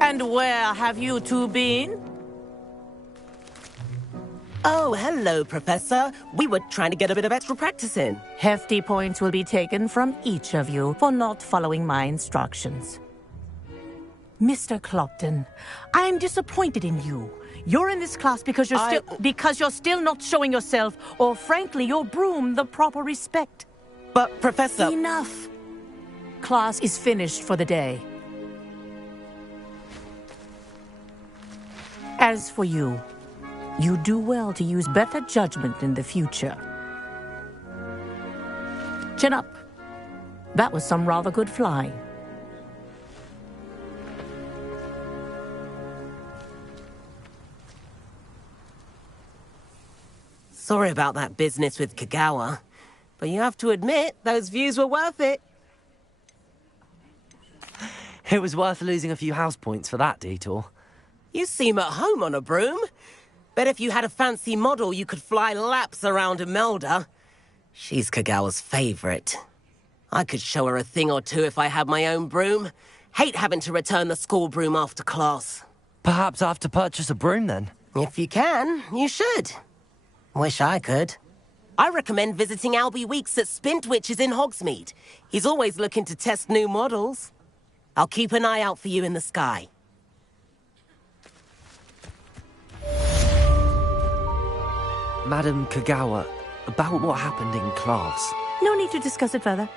And where have you two been? Oh, hello, Professor. We were trying to get a bit of extra practice in. Hefty points will be taken from each of you for not following my instructions. Mr. Clopton, I'm disappointed in you. You're in this class because you're still not showing yourself, or frankly, your broom, the proper respect. But, Professor... Enough. Class is finished for the day. As for you, you do well to use better judgment in the future. Chin up. That was some rather good flying. Sorry about that business with Kagawa, but you have to admit, those views were worth it. It was worth losing a few house points for that detour. You seem at home on a broom. Bet if you had a fancy model, you could fly laps around Imelda. She's Kagawa's favorite. I could show her a thing or two if I had my own broom. Hate having to return the school broom after class. Perhaps I have to purchase a broom then? If you can, you should. Wish I could. I recommend visiting Albie Weeks at Spintwitches in Hogsmeade. He's always looking to test new models. I'll keep an eye out for you in the sky. Madam Kagawa, about what happened in class. No need to discuss it further.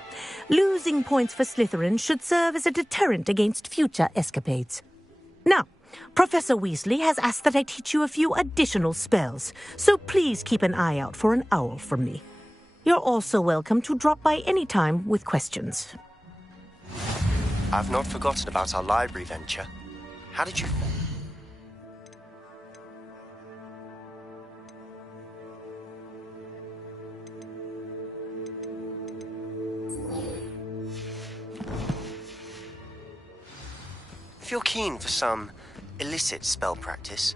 Losing points for Slytherin should serve as a deterrent against future escapades. Now, Professor Weasley has asked that I teach you a few additional spells, so please keep an eye out for an owl from me. You're also welcome to drop by any time with questions. I've not forgotten about our library venture. How did you... If you're keen for some illicit spell practice,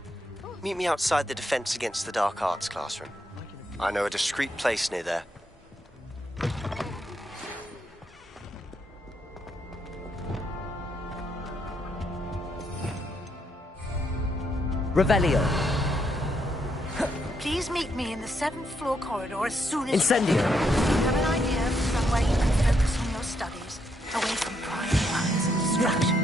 meet me outside the Defense Against the Dark Arts classroom. I know a discreet place near there. Revelio. Please meet me in the 7th floor corridor as soon as Incendio. you have an idea of somewhere you can focus on your studies, away from prying eyes and distractions.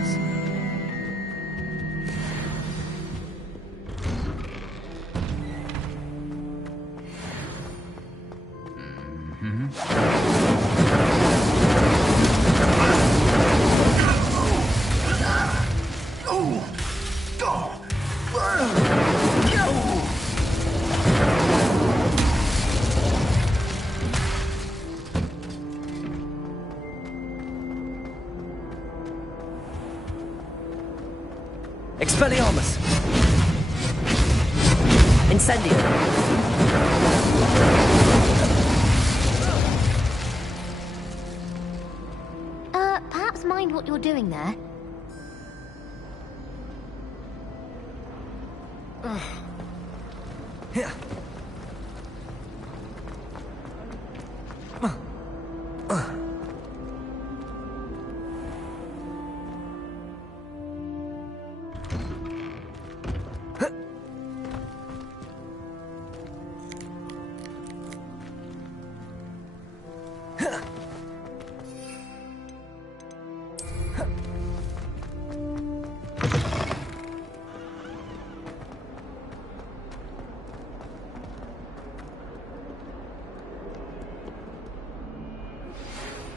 Expelliarmus! Incendio! Perhaps mind what you're doing there.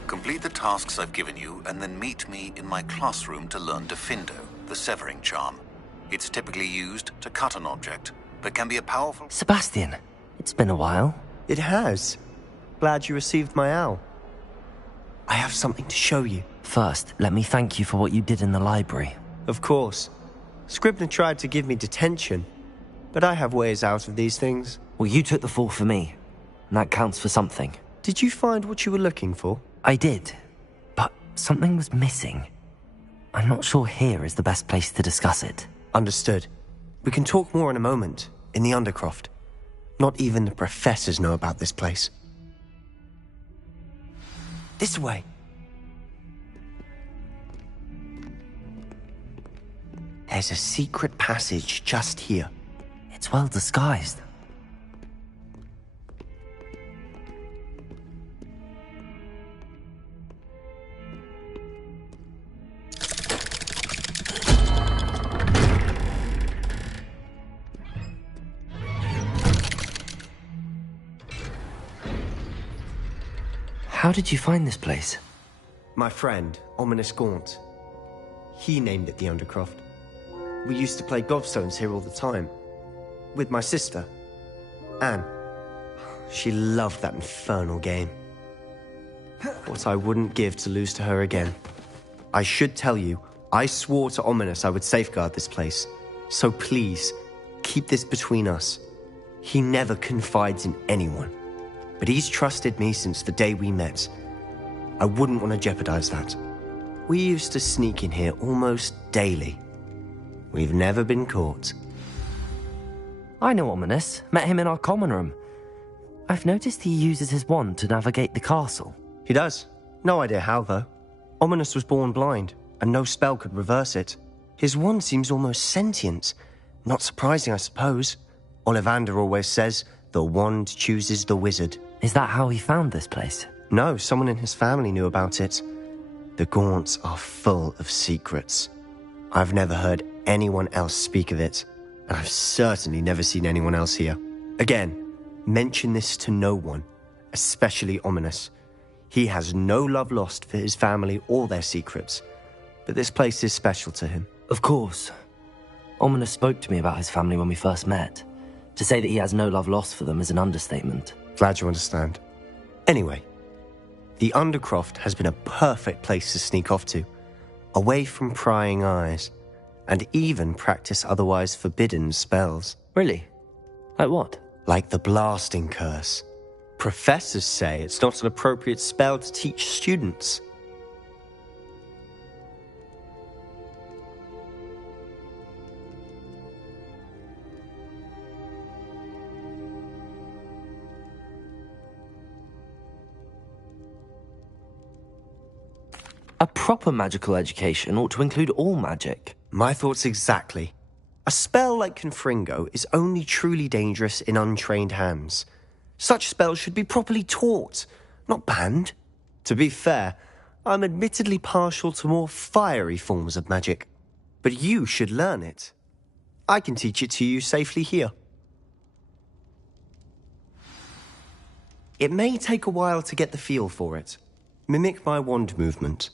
Complete the tasks I've given you, and then meet me in my classroom to learn Diffindo, the severing charm. It's typically used to cut an object, but can be a powerful... Sebastian, it's been a while. It has. Glad you received my owl. I have something to show you. First, let me thank you for what you did in the library. Of course. Scribner tried to give me detention, but I have ways out of these things. Well, you took the fall for me, and that counts for something. Did you find what you were looking for? I did, but something was missing. I'm not sure here is the best place to discuss it. Understood. We can talk more in a moment, in the Undercroft. Not even the professors know about this place. This way. There's a secret passage just here. It's well disguised. How did you find this place? My friend, Ominous Gaunt. He named it the Undercroft. We used to play gobstones here all the time. With my sister, Anne. She loved that infernal game. What I wouldn't give to lose to her again. I should tell you, I swore to Ominous I would safeguard this place. So please, keep this between us. He never confides in anyone. But he's trusted me since the day we met. I wouldn't want to jeopardize that. We used to sneak in here almost daily. We've never been caught. I know Ominous. Met him in our common room. I've noticed he uses his wand to navigate the castle. He does. No idea how, though. Ominous was born blind, and no spell could reverse it. His wand seems almost sentient. Not surprising, I suppose. Ollivander always says, the wand chooses the wizard. Is that how he found this place? No, someone in his family knew about it. The Gaunts are full of secrets. I've never heard anyone else speak of it, and I've certainly never seen anyone else here. Again, mention this to no one, especially Ominous. He has no love lost for his family or their secrets, but this place is special to him. Of course. Ominous spoke to me about his family when we first met. To say that he has no love lost for them is an understatement. Glad you understand. Anyway, the Undercroft has been a perfect place to sneak off to, away from prying eyes, and even practice otherwise forbidden spells. Really? Like what? Like the blasting curse. Professors say it's not an appropriate spell to teach students. A proper magical education ought to include all magic. My thoughts exactly. A spell like Confringo is only truly dangerous in untrained hands. Such spells should be properly taught, not banned. To be fair, I'm admittedly partial to more fiery forms of magic. But you should learn it. I can teach it to you safely here. It may take a while to get the feel for it. Mimic my wand movement.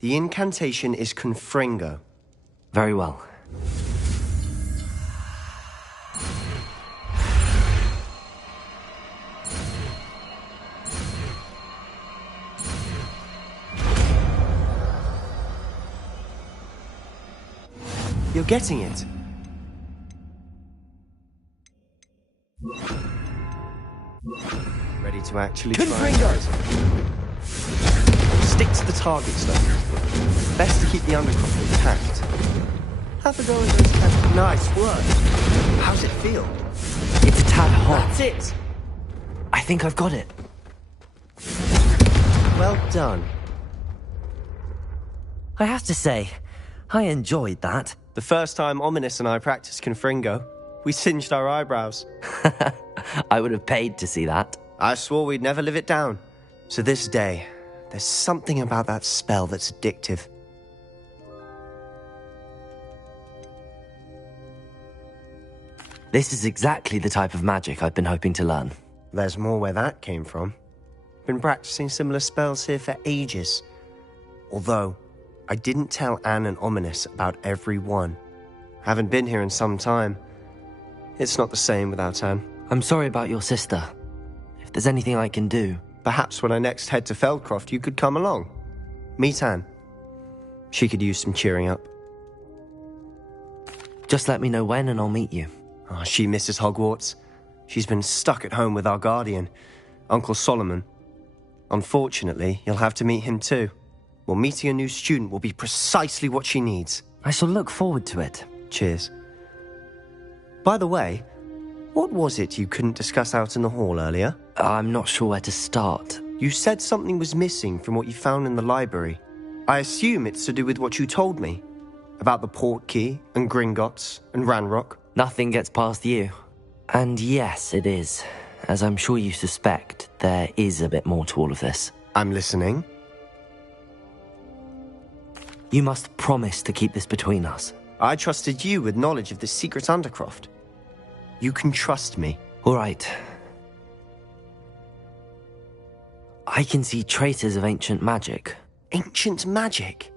The incantation is Confringo. Very well. You're getting it. Ready to actually Confringo! Stick to the targets, though. Best to keep the Undercroft intact. Have a go at those cats. Nice work. How's it feel? It's a tad hot. That's it. I think I've got it. Well done. I have to say, I enjoyed that. The first time Ominous and I practiced Confringo, we singed our eyebrows. I would have paid to see that. I swore we'd never live it down. To this day, there's something about that spell that's addictive. This is exactly the type of magic I've been hoping to learn. There's more where that came from. Been practicing similar spells here for ages. Although, I didn't tell Anne and Ominous about every one. Haven't been here in some time. It's not the same without Anne. I'm sorry about your sister. If there's anything I can do... Perhaps when I next head to Feldcroft, you could come along. Meet Anne. She could use some cheering up. Just let me know when and I'll meet you. Oh, she misses Hogwarts. She's been stuck at home with our guardian, Uncle Solomon. Unfortunately, you'll have to meet him too. Well, meeting a new student will be precisely what she needs. I shall look forward to it. Cheers. By the way, what was it you couldn't discuss out in the hall earlier? I'm not sure where to start. You said something was missing from what you found in the library. I assume it's to do with what you told me. About the Portkey and Gringotts and Ranrock? Nothing gets past you. And yes, it is. As I'm sure you suspect, there is a bit more to all of this. I'm listening. You must promise to keep this between us. I trusted you with knowledge of the secret Undercroft. You can trust me. All right. I can see traces of ancient magic. Ancient magic?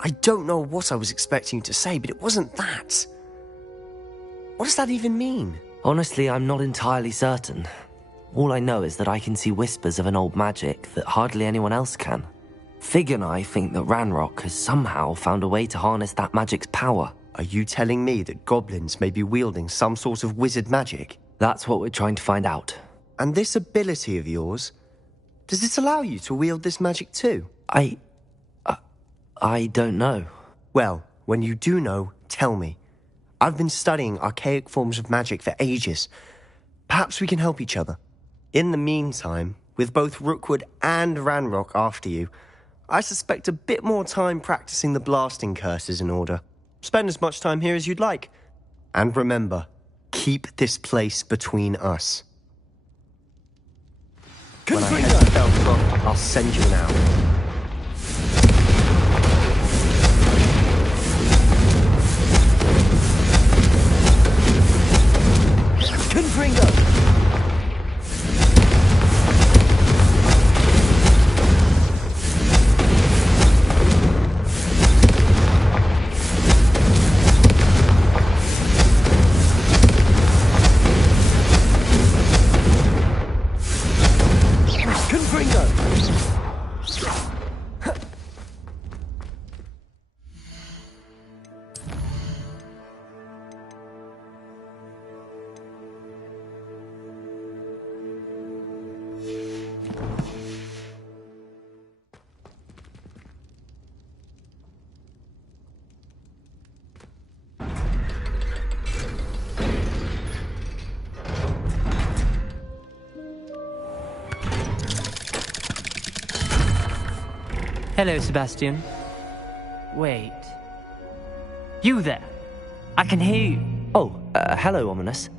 I don't know what I was expecting you to say, but it wasn't that. What does that even mean? Honestly, I'm not entirely certain. All I know is that I can see whispers of an old magic that hardly anyone else can. Fig and I think that Ranrock has somehow found a way to harness that magic's power. Are you telling me that goblins may be wielding some sort of wizard magic? That's what we're trying to find out. And this ability of yours, does it allow you to wield this magic too? I don't know. Well, when you do know, tell me. I've been studying archaic forms of magic for ages. Perhaps we can help each other. In the meantime, with both Rookwood and Ranrock after you, I suspect a bit more time practicing the blasting curse is in order. Spend as much time here as you'd like. And remember, keep this place between us. When I head to Felcroft, I'll send you an hour. Confringo! Hello, Sebastian. Wait. You there? I can hear you. Oh, hello, Ominous.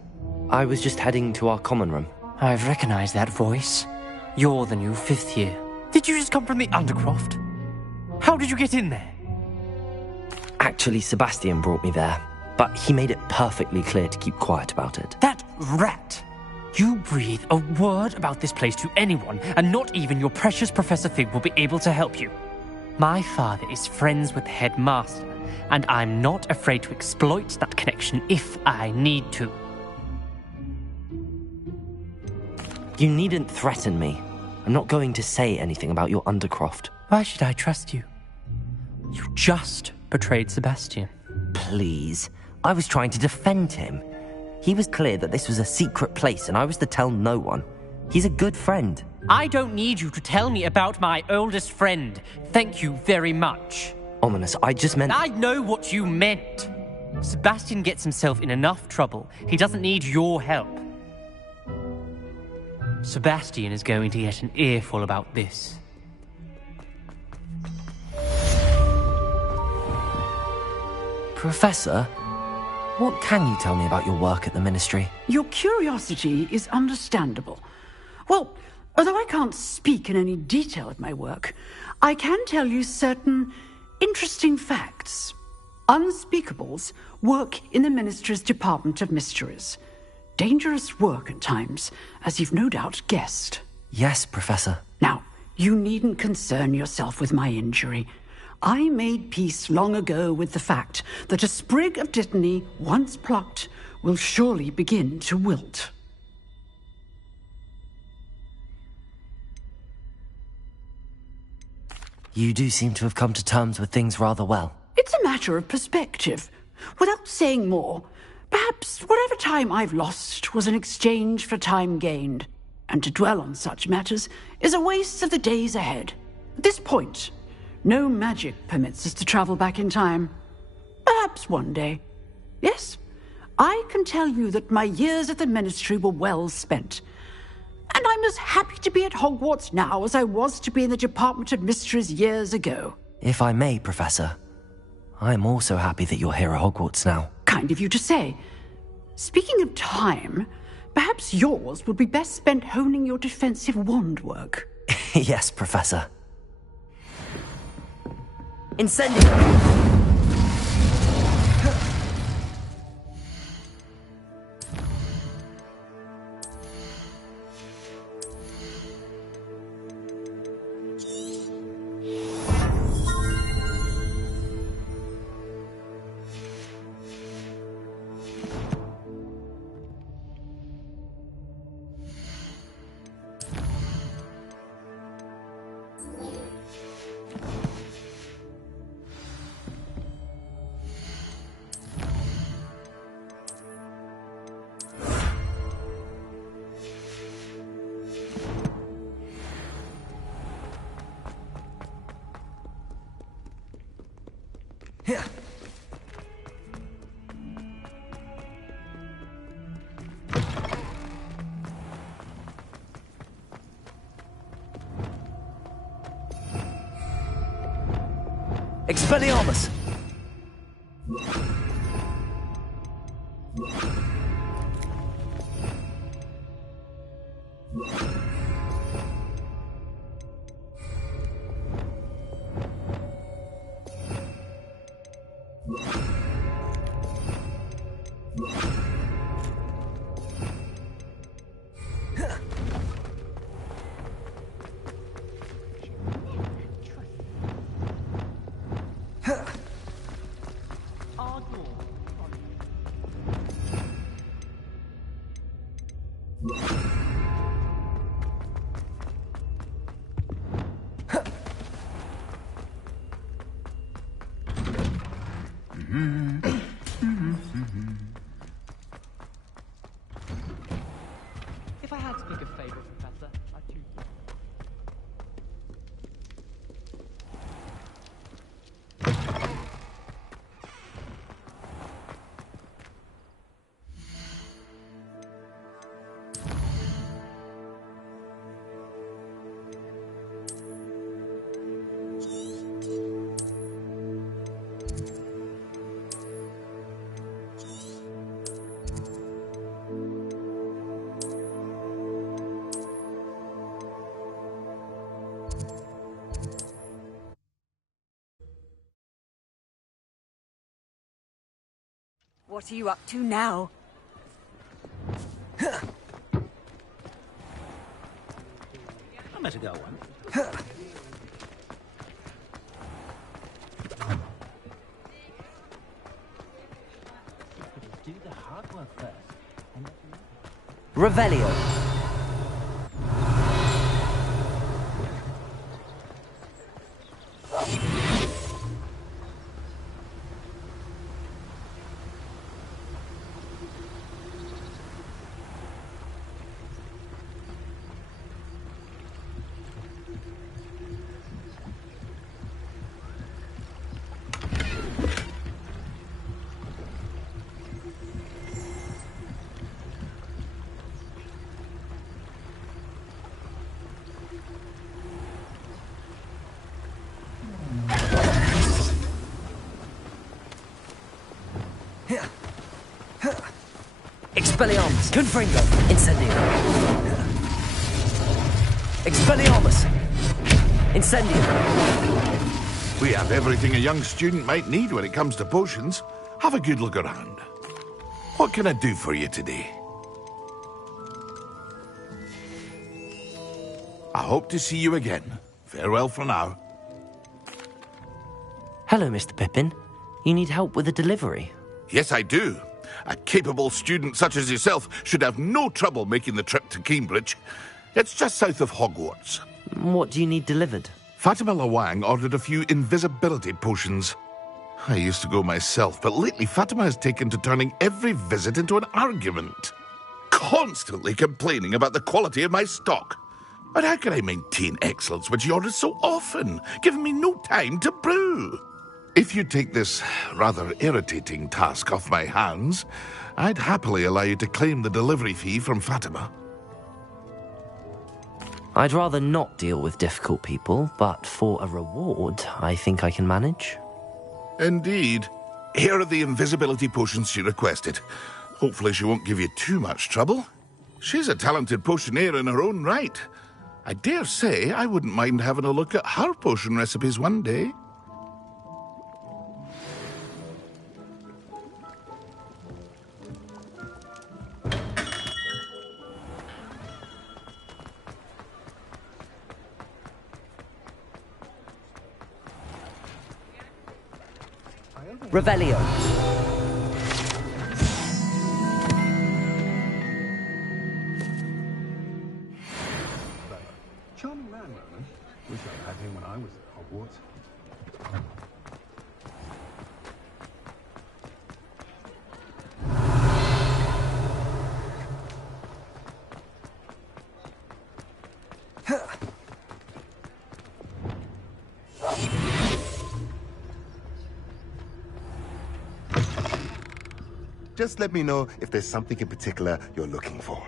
I was just heading to our common room. I've recognized that voice. You're the new 5th year. Did you just come from the Undercroft? How did you get in there? Actually, Sebastian brought me there, but he made it perfectly clear to keep quiet about it. That rat! You breathe a word about this place to anyone, and not even your precious Professor Fig will be able to help you. My father is friends with the headmaster, and I'm not afraid to exploit that connection if I need to. You needn't threaten me. I'm not going to say anything about your Undercroft. Why should I trust you? You just betrayed Sebastian. Please. I was trying to defend him. He was clear that this was a secret place and I was to tell no one. He's a good friend. I don't need you to tell me about my oldest friend. Thank you very much. Ominous, I just meant... I know what you meant. Sebastian gets himself in enough trouble. He doesn't need your help. Sebastian is going to get an earful about this. Professor, what can you tell me about your work at the Ministry? Your curiosity is understandable. Well, although I can't speak in any detail of my work, I can tell you certain interesting facts. Unspeakables work in the Ministry's Department of Mysteries. Dangerous work at times, as you've no doubt guessed. Yes, Professor. Now, you needn't concern yourself with my injury. I made peace long ago with the fact that a sprig of dittany, once plucked, will surely begin to wilt. You do seem to have come to terms with things rather well. It's a matter of perspective. Without saying more, perhaps whatever time I've lost was an exchange for time gained, and to dwell on such matters is a waste of the days ahead. At this point, no magic permits us to travel back in time. Perhaps one day. Yes, I can tell you that my years at the Ministry were well spent. And I'm as happy to be at Hogwarts now as I was to be in the Department of Mysteries years ago. If I may, Professor, I'm also happy that you're here at Hogwarts now. Kind of you to say. Speaking of time, perhaps yours would be best spent honing your defensive wand work. Yes, Professor. Incendio! Expelliarmus! If I had to pick a favorite professor, I'd choose... What are you up to now? I met a girl once. Do the hard work first. Revelio. Expelliarmus! Confringo! Incendio! Expelliarmus! Incendio! We have everything a young student might need when it comes to potions. Have a good look around. What can I do for you today? I hope to see you again. Farewell for now. Hello, Mr. Pippin. You need help with a delivery? Yes, I do. A capable student such as yourself should have no trouble making the trip to Cambridge. It's just south of Hogwarts. What do you need delivered? Fatima Lawang ordered a few invisibility potions. I used to go myself, but lately Fatima has taken to turning every visit into an argument. Constantly complaining about the quality of my stock. But how can I maintain excellence when she orders so often, giving me no time to brew? If you take this rather irritating task off my hands, I'd happily allow you to claim the delivery fee from Fatima. I'd rather not deal with difficult people, but for a reward, I think I can manage. Indeed. Here are the invisibility potions she requested. Hopefully she won't give you too much trouble. She's a talented potioneer in her own right. I dare say I wouldn't mind having a look at her potion recipes one day. Revelio. Charming man, Roman. Wish I had him when I was at Hogwarts. Just let me know if there's something in particular you're looking for.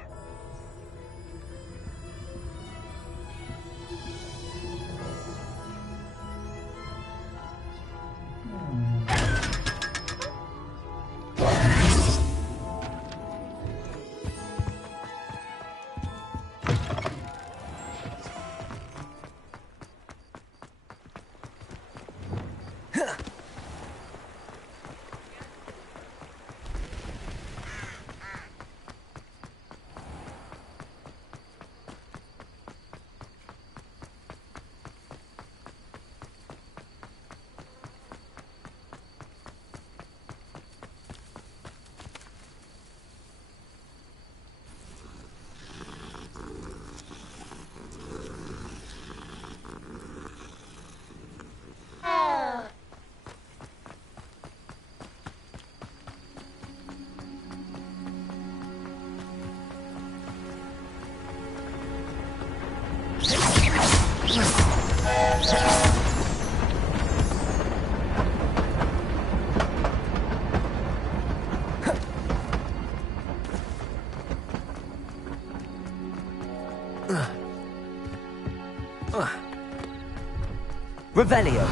Revelio.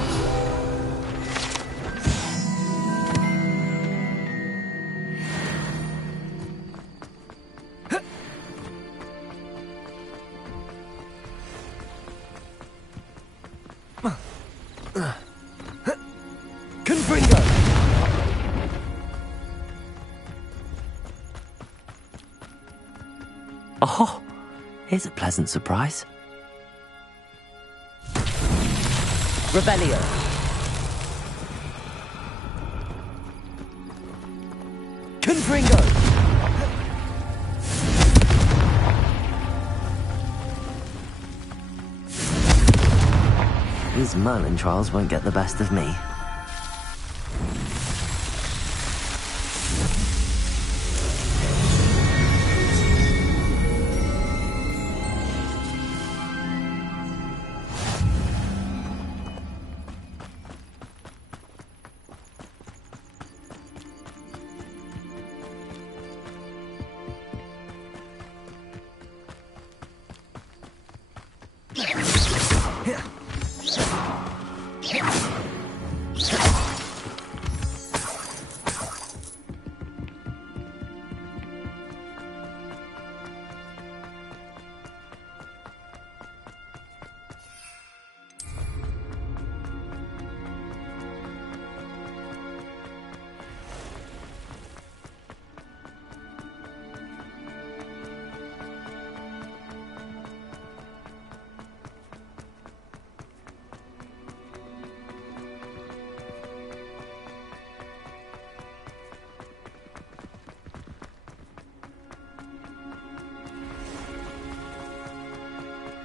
Confringo. Oh, here's a pleasant surprise. Revelio. Confringo. These Merlin trials won't get the best of me.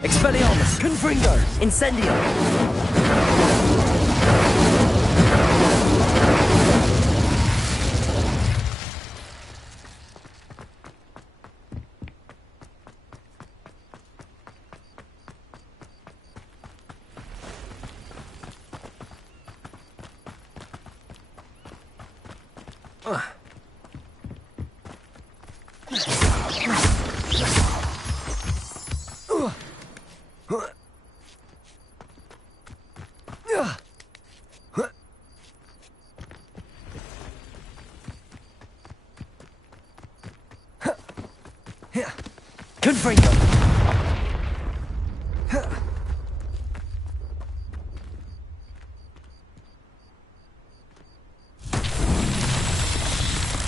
Expelliarmus! Confringo! Incendio! Confringo!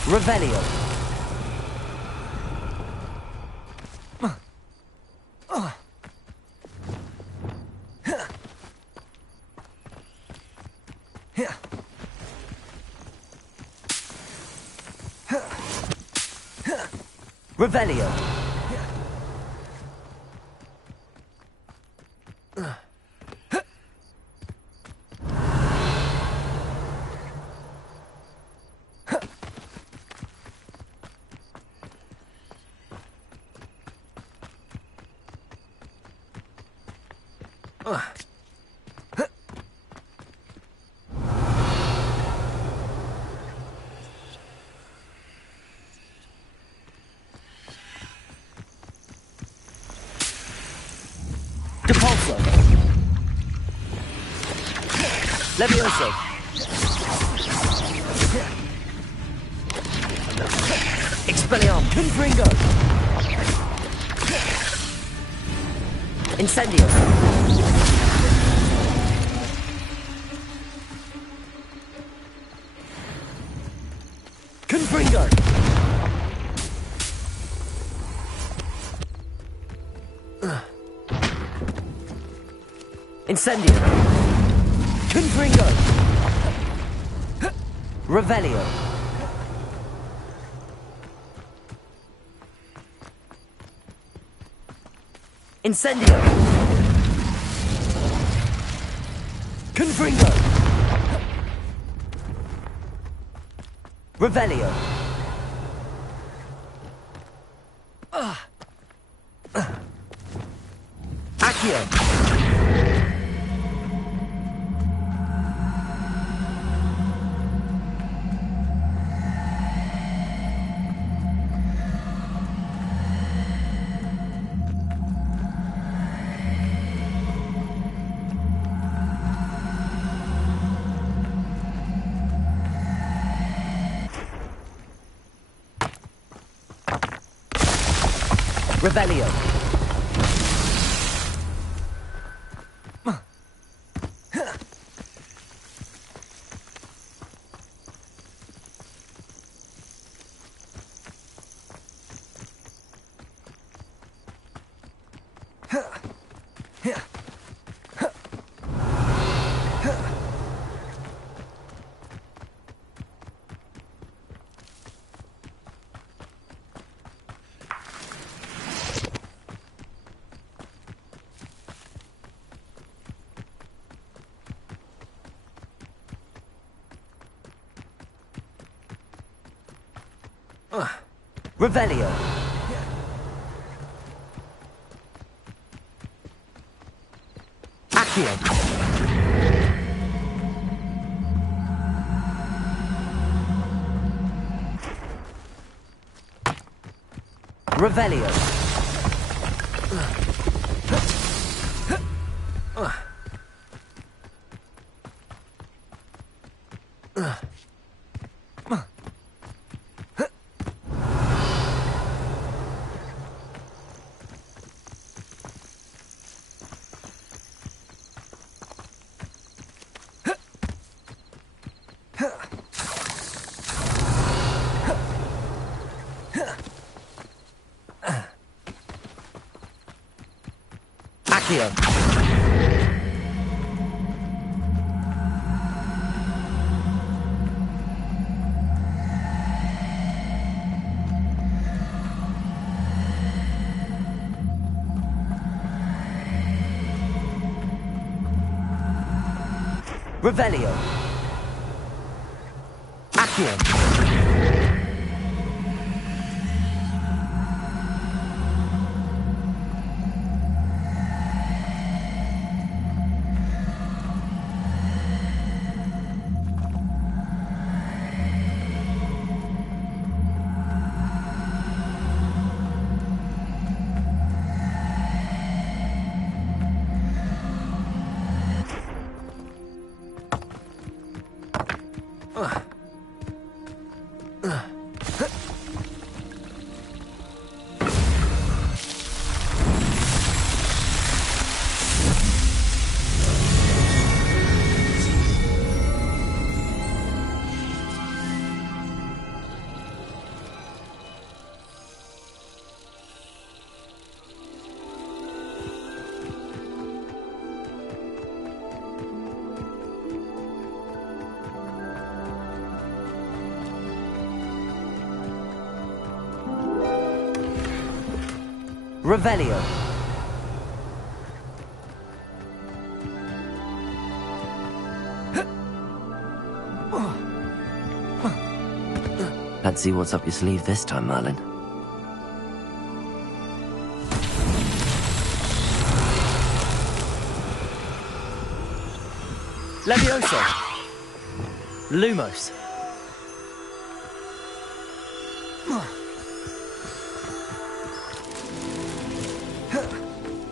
Revelio! Revelio! Depulso! Levioso! Expelliarm! Confringo! Incendio! Confringo! Incendio! Confringo! Revelio! Incendio! Confringo! Revelio! Accio! Revelio! Revelio! Accio! Revelio! Accio! Revelio! Accio! Revelio. Let's see what's up your sleeve this time, Merlin. Levioso. Lumos.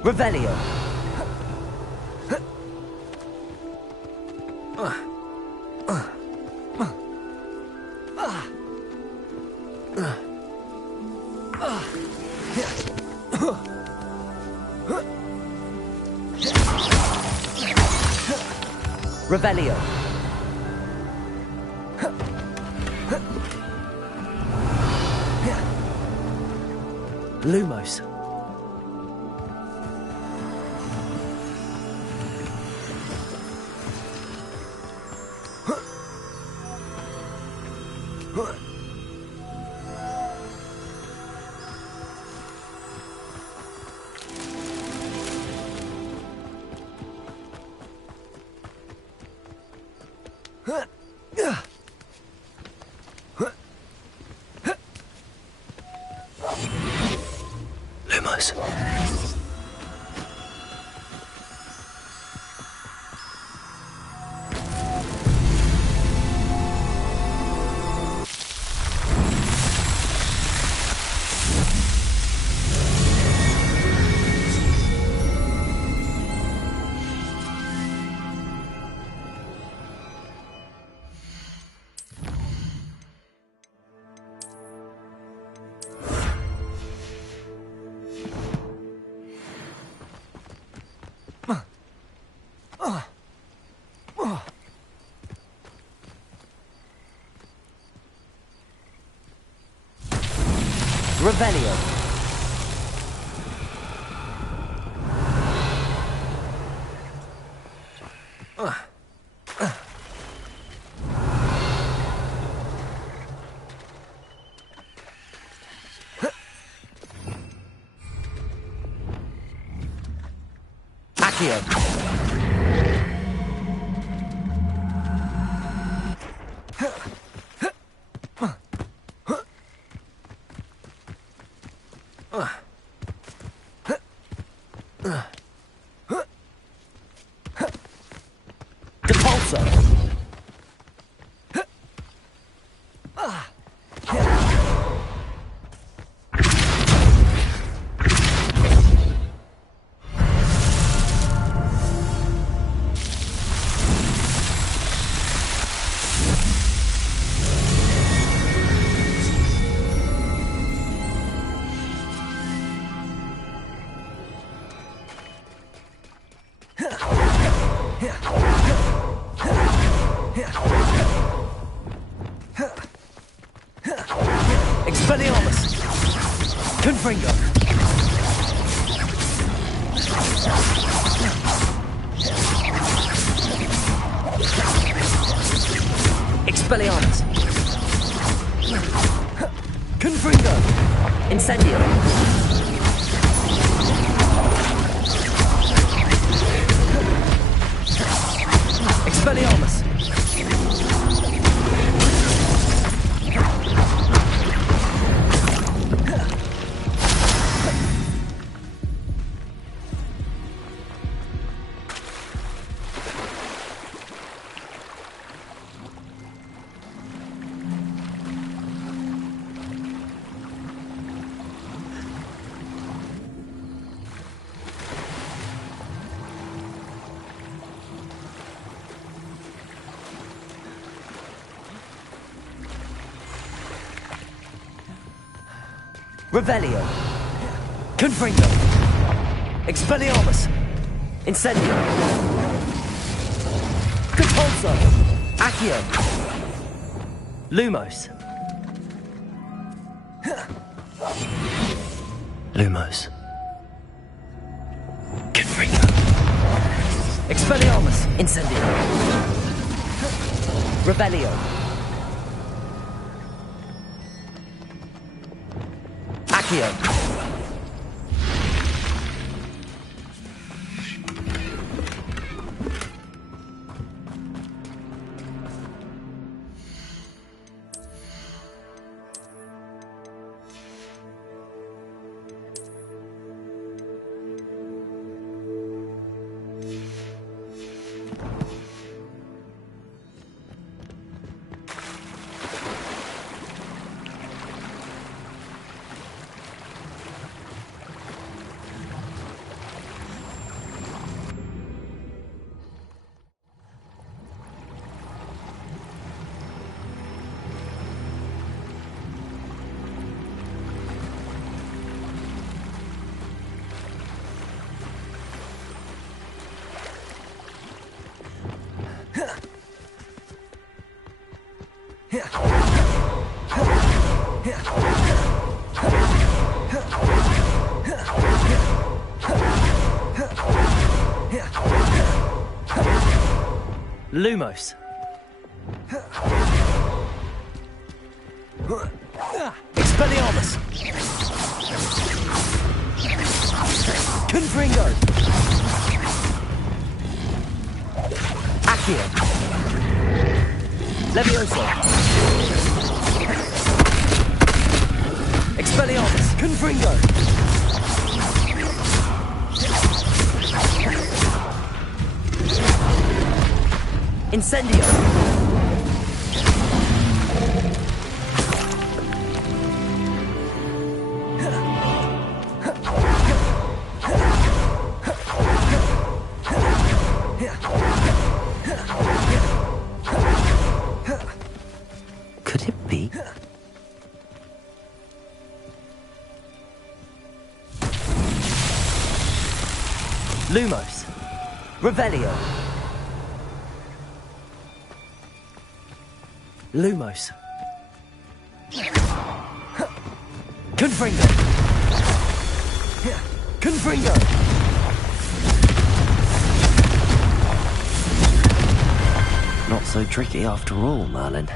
Revelio. Revelio. Lumos. Lumos. Revelio. Accio. Expelliarmus. Confringo. Expelliarmus. Confringo. Incendio. Expelliarmus. Revelio. Confringo. Expelliarmus. Incendio. Compulso. Accio. Lumos. Lumos. Confringo. Expelliarmus. Incendio. Revelio. Accio. Lumos. Expelliarmus. Confringo. Accio. Levioso. Expelliarmus. Confringo. Incendio. Could it be? Lumos. Revelio. Lumos. Confringo. Confringo. Not so tricky after all, Merlin.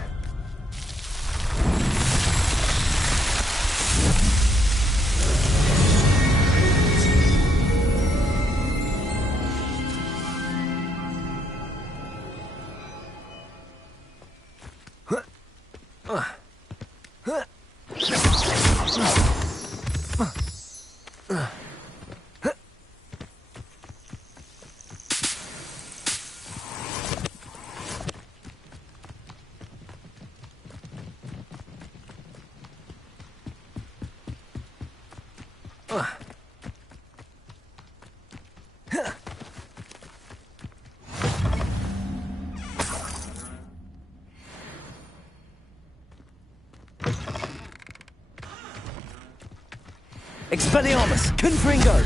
Expelliarmus. Confringo.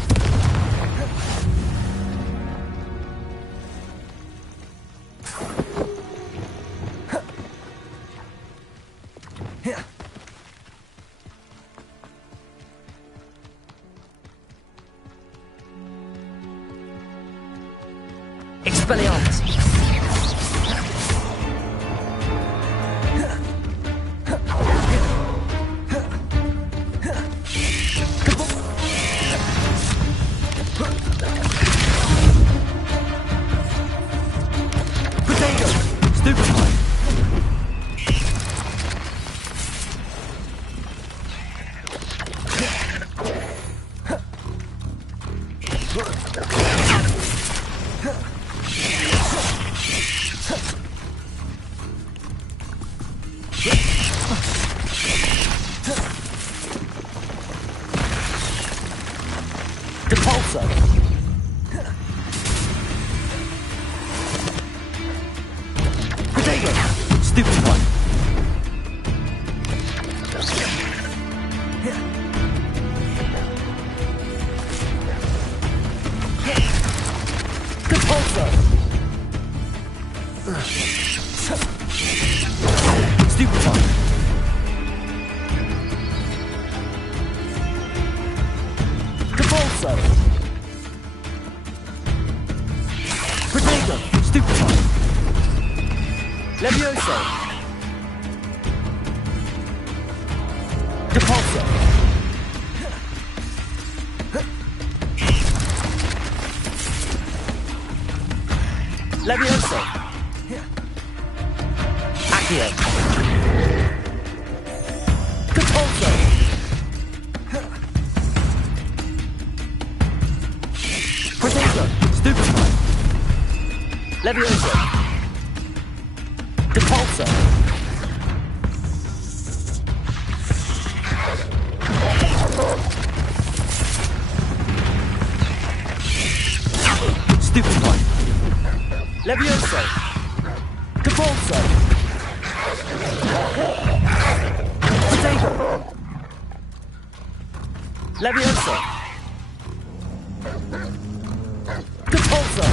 Expelliarmus. Stupid one. Depulso. Stupid one. Depulso. Protego. Stupid one. Levioso. Depulso. Levioso. Accio. Depulso. Protego. Stupid one. Levioso. Depulso. Stupid one. Levioso. Depulso. Protego. Levioso. Depulso.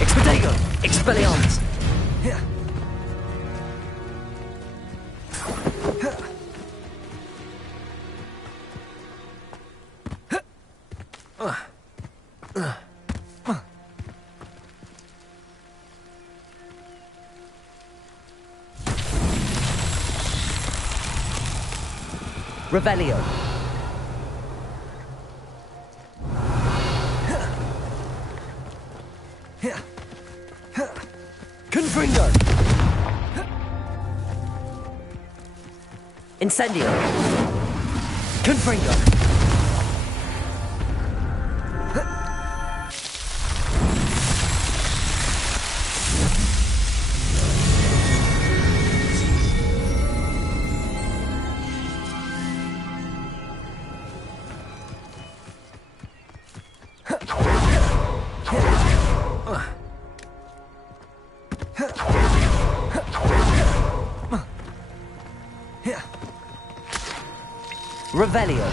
Expedego! Expelliarmus! Revelio. Confringo. Incendio. Confringo. Revelio.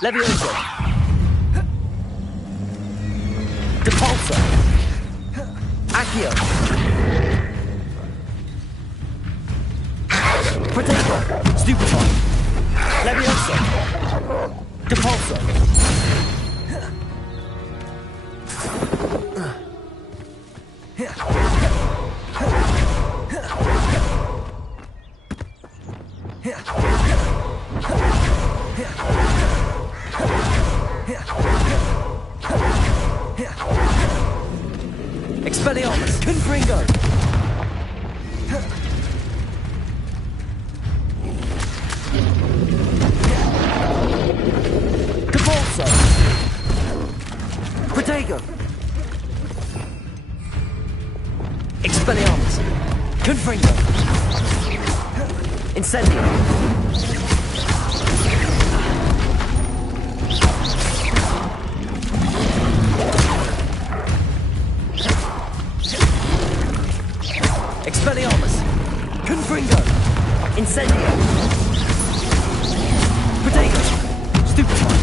Levioso. Depulso. Accio. Protego. Stupefy. Levioso. Depulso. Expelliarmus. Confringo. Depulso. Protego. Expelliarmus. Confringo. Incendio. Expelliarmus. Confringo. Incendio. Protego. Stupefy.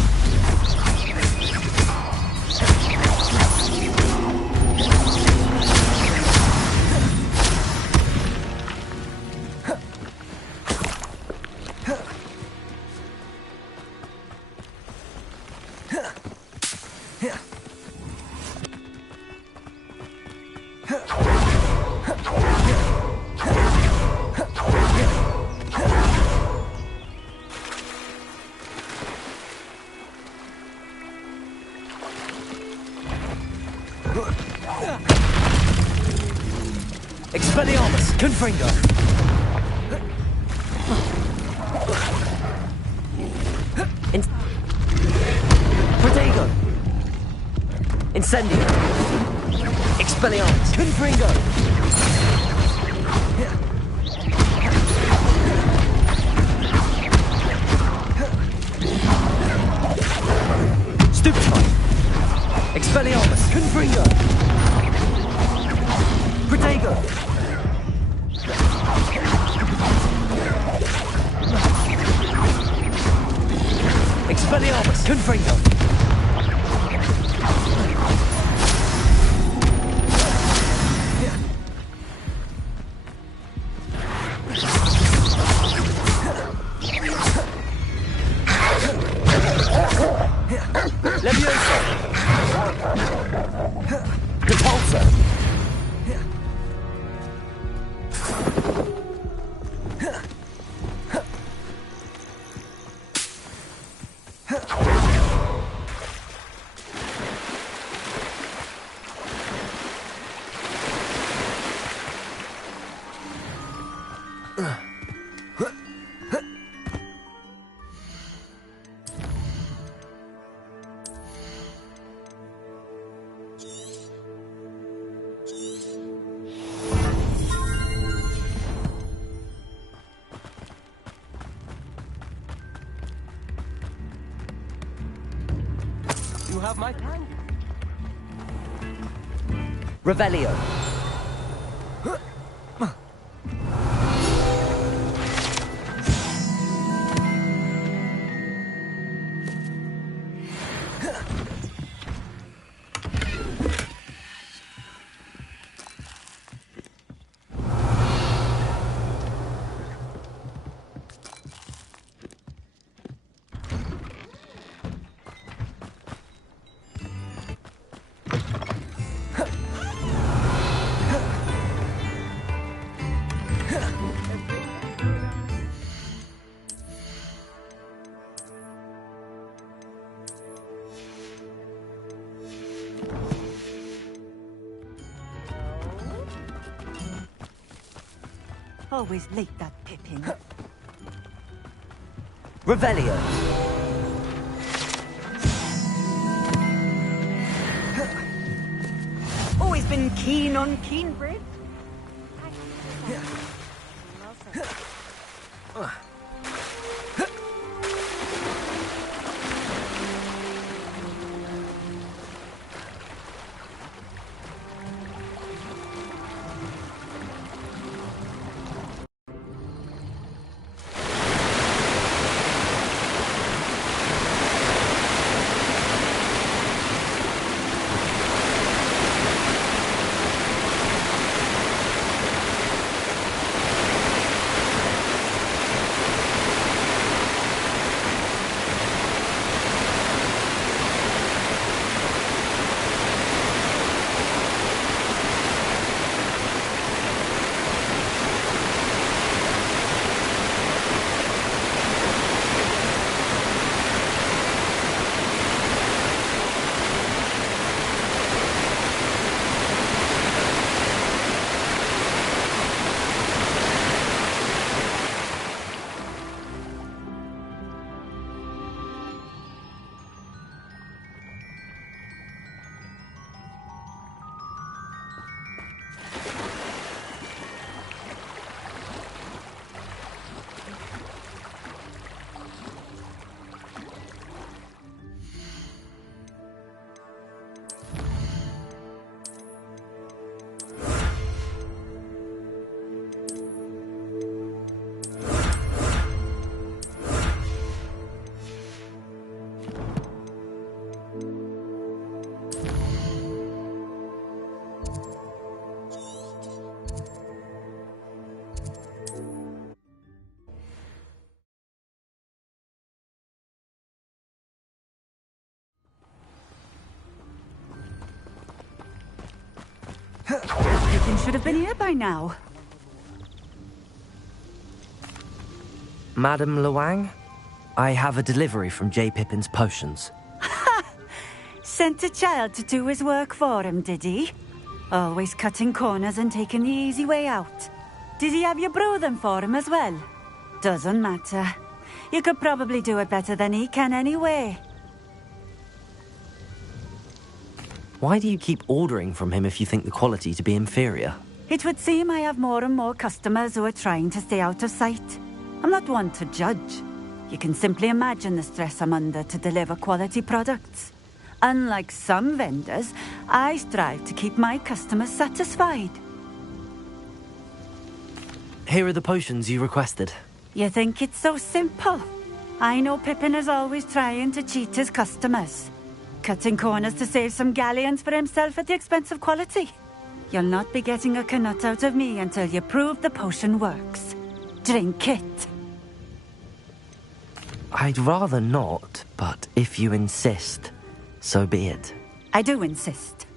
Expelliarmus. Confringo. Protego. Incendio. Expelliarmus. Confringo. Stupefy. Expelliarmus. Confringo. Protego. Expelliarmus. Confringo. Levioso. Depulso. You have my plan. Revelio. Always late, that Pippin. Revelio. Always been keen on keen bread. Pippin should have been here by now. Madam Luang, I have a delivery from J. Pippin's potions. Sent a child to do his work for him, did he? Always cutting corners and taking the easy way out. Did he have you brew them for him as well? Doesn't matter. You could probably do it better than he can anyway. Why do you keep ordering from him if you think the quality to be inferior? It would seem I have more and more customers who are trying to stay out of sight. I'm not one to judge. You can simply imagine the stress I'm under to deliver quality products. Unlike some vendors, I strive to keep my customers satisfied. Here are the potions you requested. You think it's so simple? I know Pippin is always trying to cheat his customers. Cutting corners to save some galleons for himself at the expense of quality. You'll not be getting a canut out of me until you prove the potion works. Drink it. I'd rather not, but if you insist, so be it. I do insist.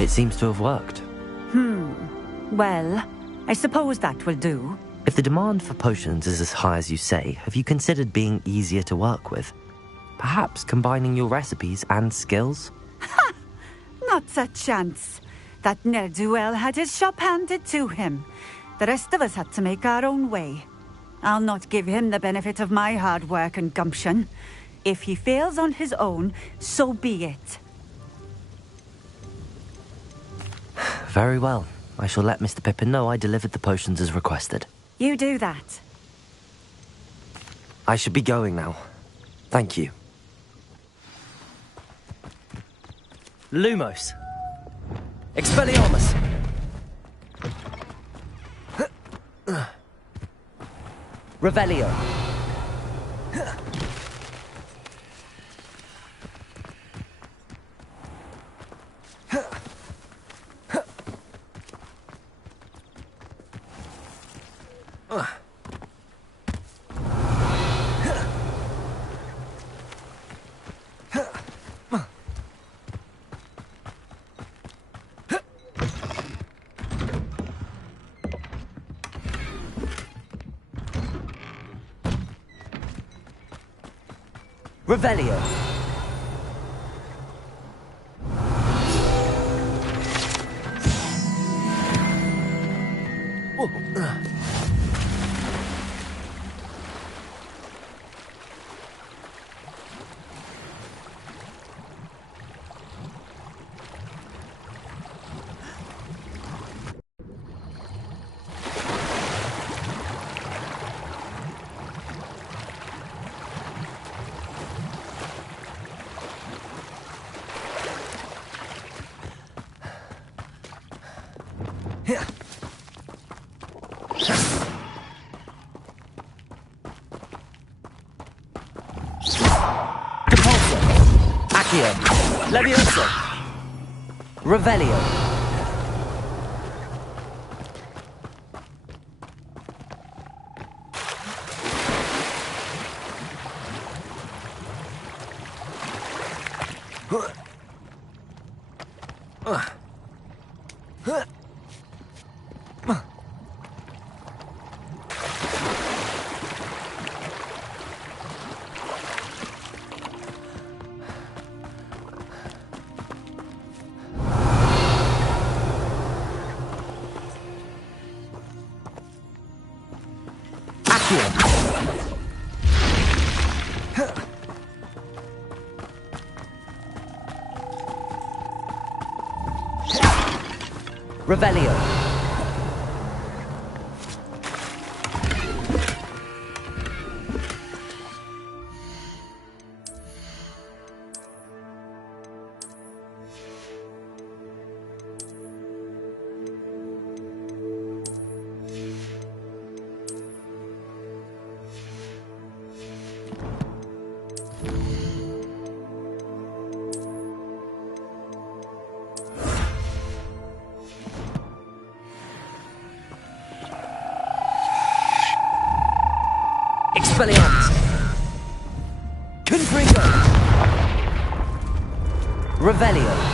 It seems to have worked. Well, I suppose that will do. If the demand for potions is as high as you say, have you considered being easier to work with? Perhaps combining your recipes and skills? Ha! Not a chance. That ne'er-do-well had his shop handed to him. The rest of us had to make our own way. I'll not give him the benefit of my hard work and gumption. If he fails on his own, so be it. Very well. I shall let Mr. Pippin know I delivered the potions as requested. You do that. I should be going now. Thank you. Lumos. Expelliarmus. Revelio. Revelio. Accio. Levioso. Revelio. Revelio. Expelliarmus. Confringo. Revelio.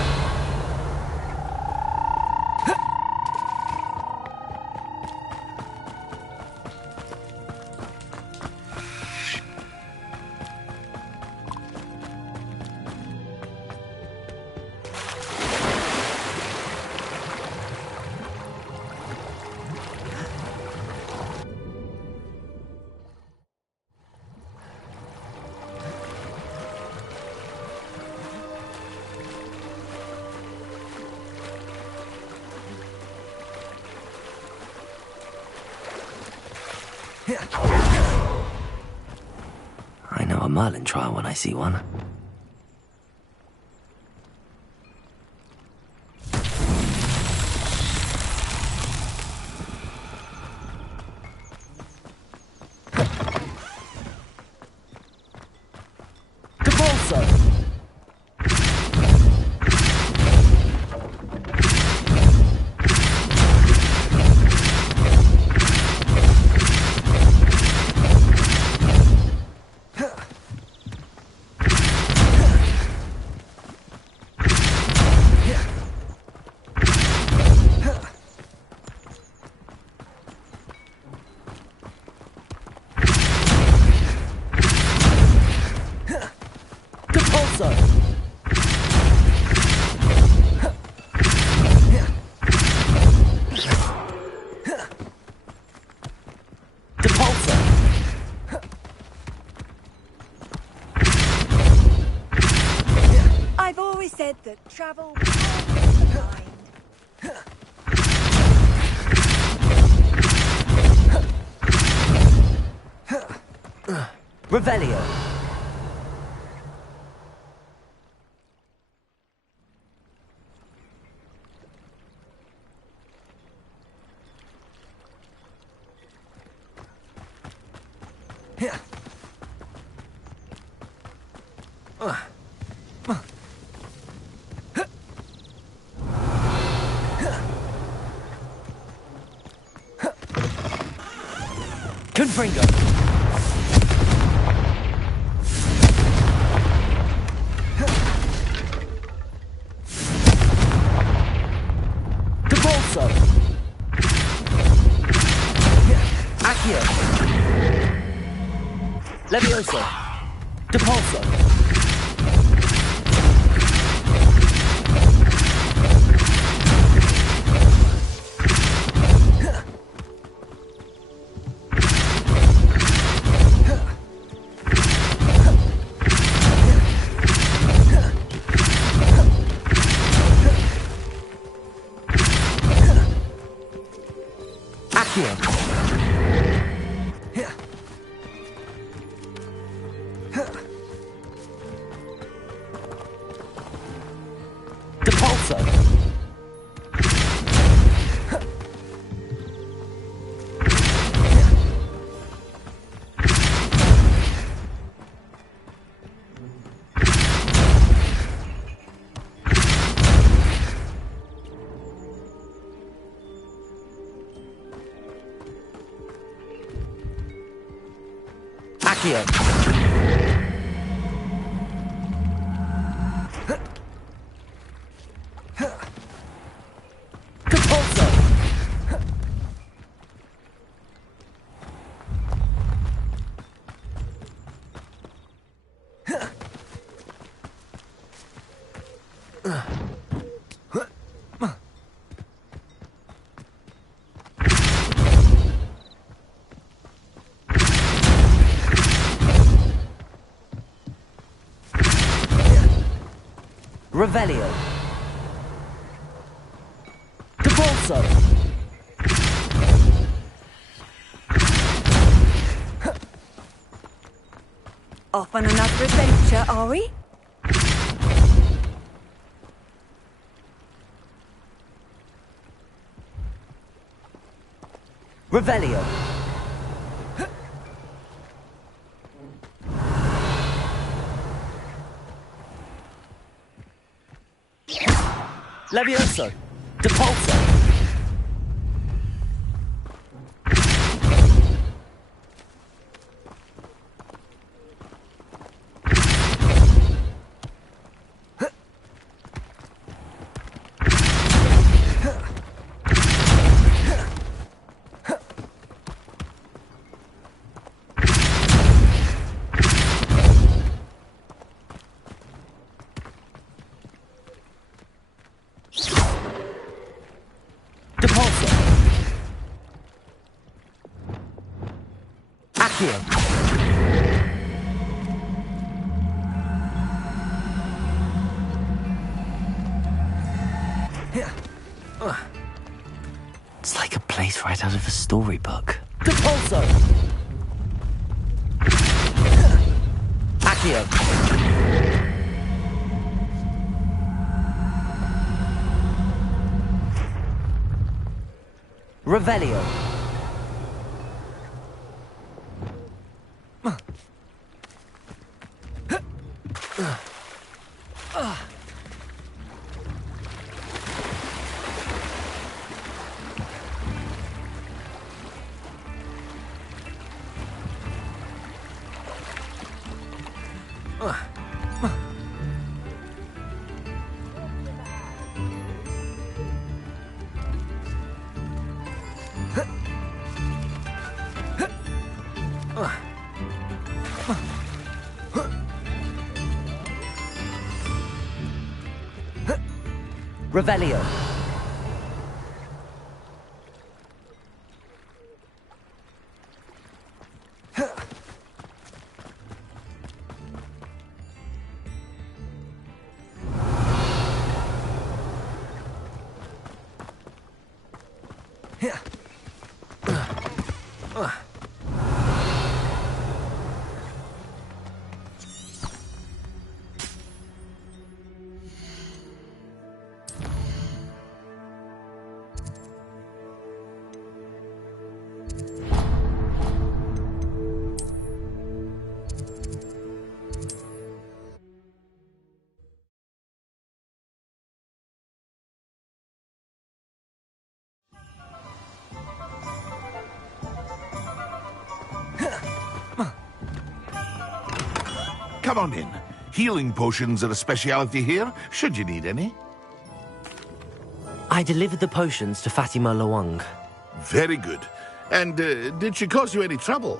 I know a Merlin trial when I see one. travel. Revelio. Confringo. Debolso. Accio. Levioso. Depulso. Accio. Depulso. Accio. Depulso. Revelio. Depulso. Off on another adventure, are we? Revelio. Levioso. Depulso. Depulso. Accio. It's like a place right out of a storybook. Depulso. Accio. Revelio. Revelio. Come on in. Healing potions are a speciality here, should you need any. I delivered the potions to Fatima Lawang. Very good. And did she cause you any trouble?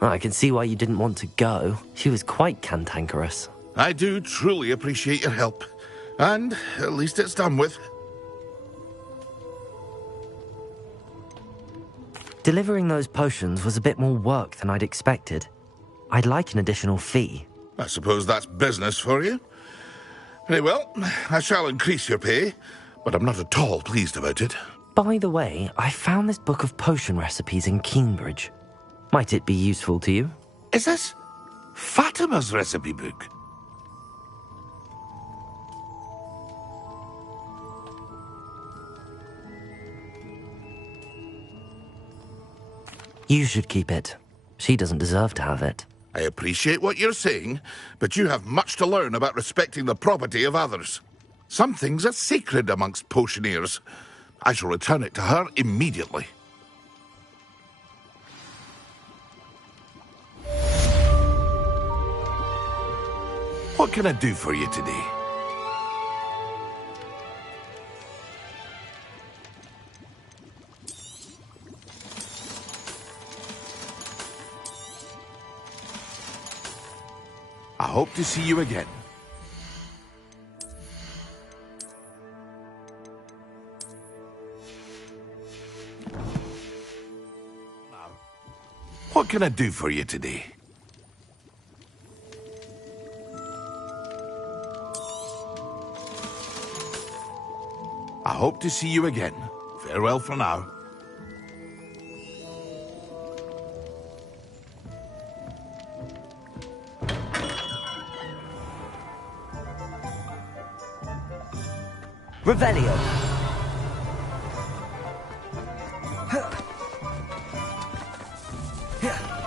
I can see why you didn't want to go. She was quite cantankerous. I do truly appreciate your help. And at least it's done with. Delivering those potions was a bit more work than I'd expected. I'd like an additional fee. I suppose that's business for you. Very well, I shall increase your pay, but I'm not at all pleased about it. By the way, I found this book of potion recipes in Cambridge. Might it be useful to you? Is this Fatima's recipe book? You should keep it. She doesn't deserve to have it. I appreciate what you're saying, but you have much to learn about respecting the property of others. Some things are sacred amongst potioneers. I shall return it to her immediately. What can I do for you today? I hope to see you again. What can I do for you today? I hope to see you again. Farewell for now. Revelio.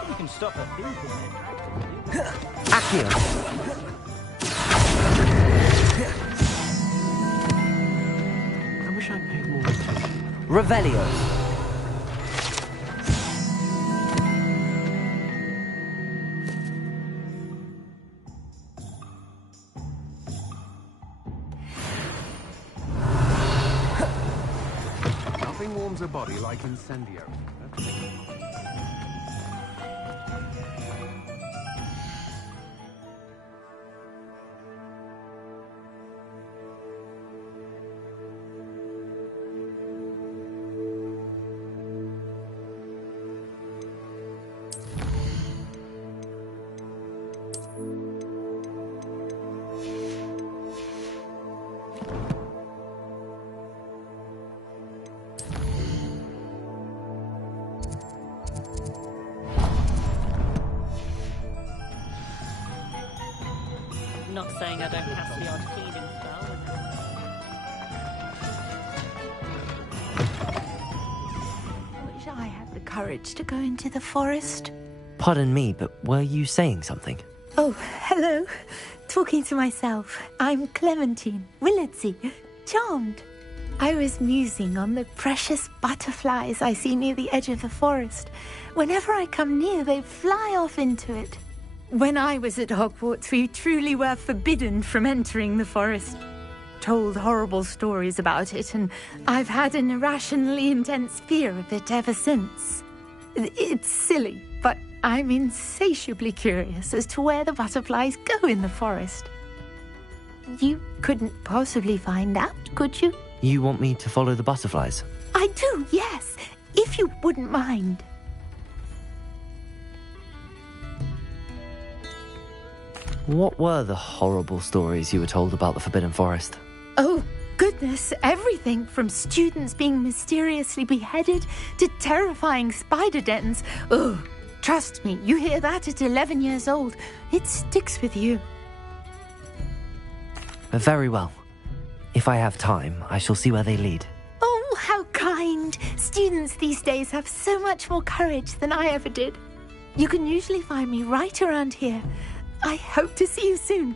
You can stop a thief and then Accio. I wish I paid more attention. Revelio. Nothing warms a body like incendio. Not saying I don't cast the odd cleaning spell. Wish I had the courage to go into the forest. Pardon me, but were you saying something? Oh, hello. Talking to myself. I'm Clementine Willardsey. Charmed. I was musing on the precious butterflies I see near the edge of the forest. Whenever I come near, they fly off into it. When I was at Hogwarts, we truly were forbidden from entering the forest. Told horrible stories about it, and I've had an irrationally intense fear of it ever since. It's silly, but I'm insatiably curious as to where the butterflies go in the forest. You couldn't possibly find out, could you? You want me to follow the butterflies? I do, yes, if you wouldn't mind. What were the horrible stories you were told about the Forbidden Forest? Oh, goodness, everything from students being mysteriously beheaded to terrifying spider dens. Ugh, trust me, you hear that at 11 years old. It sticks with you. Very well. If I have time, I shall see where they lead. Oh, how kind. Students these days have so much more courage than I ever did. You can usually find me right around here. I hope to see you soon.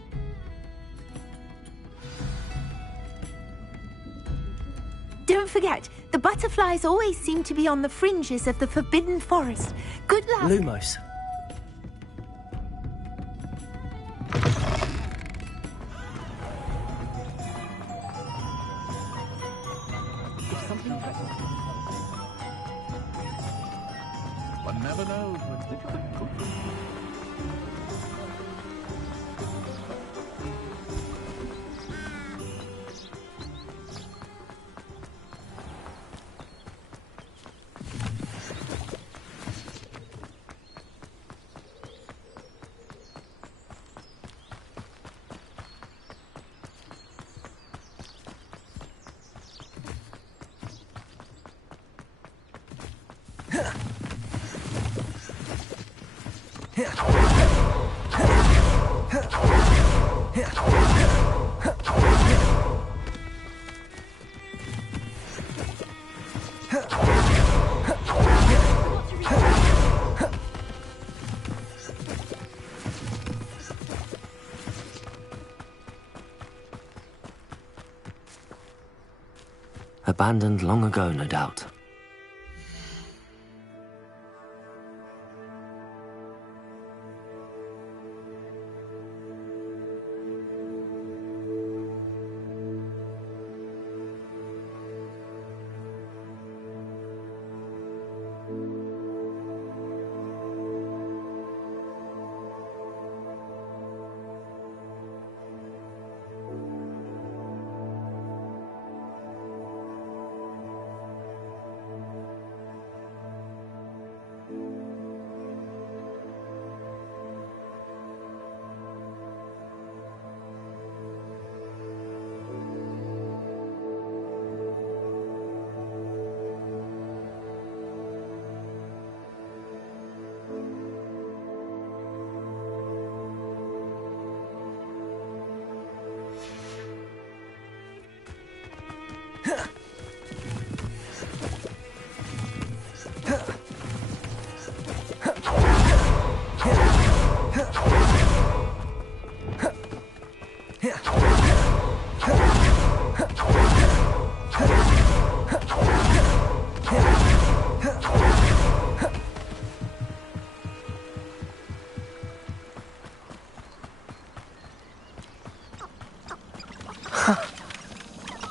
Don't forget, the butterflies always seem to be on the fringes of the Forbidden Forest. Good luck. Lumos. One never knows when things can cook. Abandoned long ago, no doubt.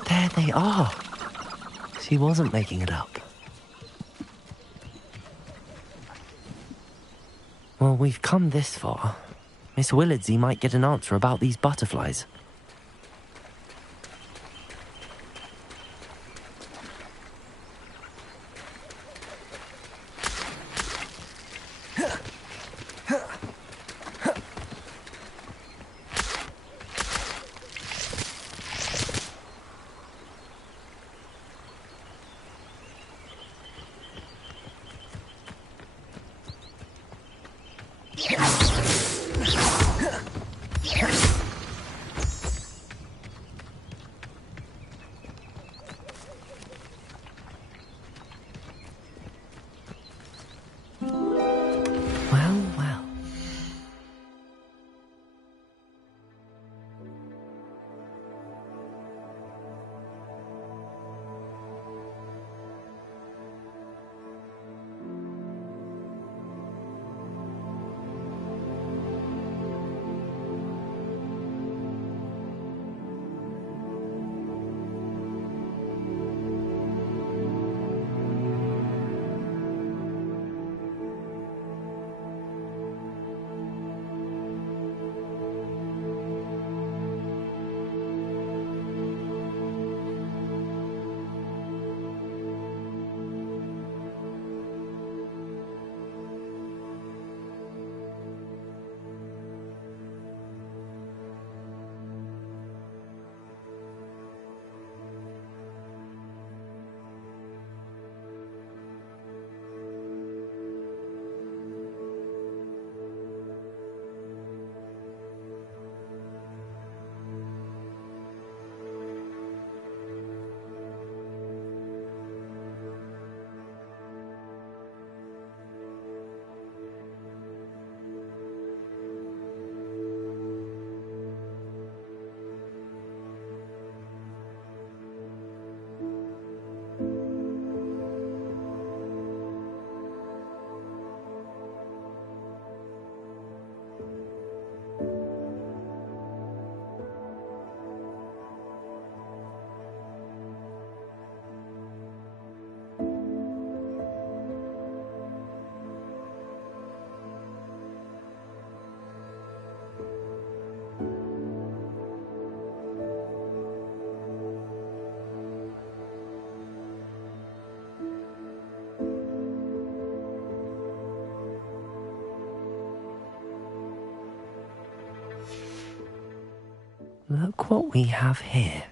There they are. She wasn't making it up. Well, we've come this far. Miss Willardsey might get an answer about these butterflies. Look what we have here.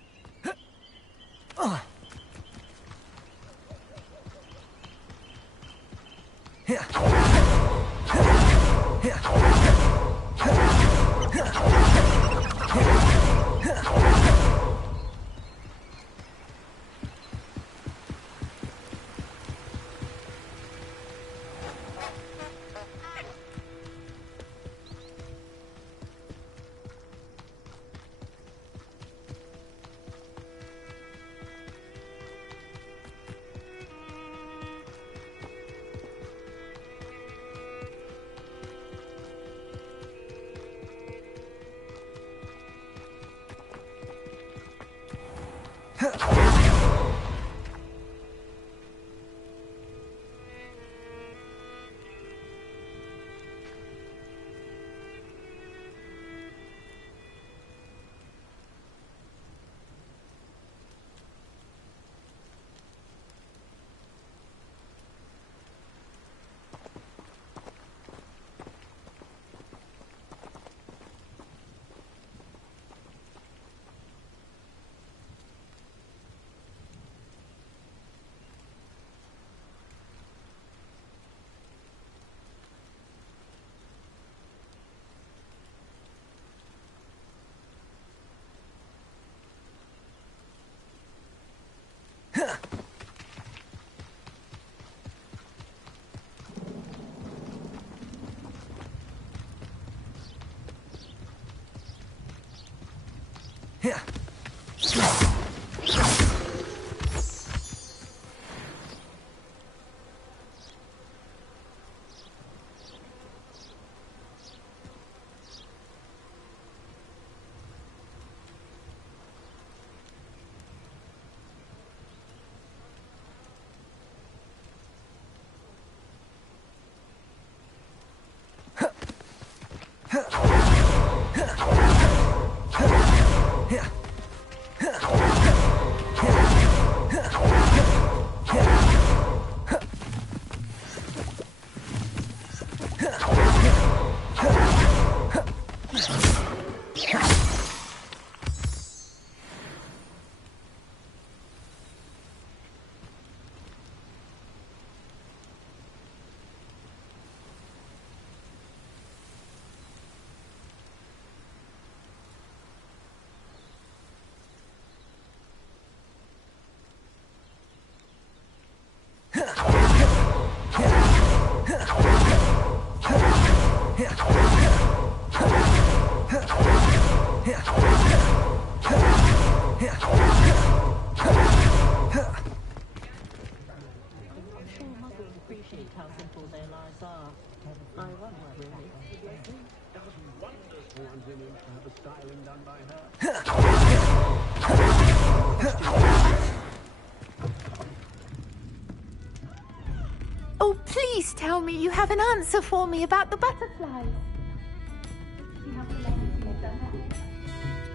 Oh, please tell me you have an answer for me about the butterflies.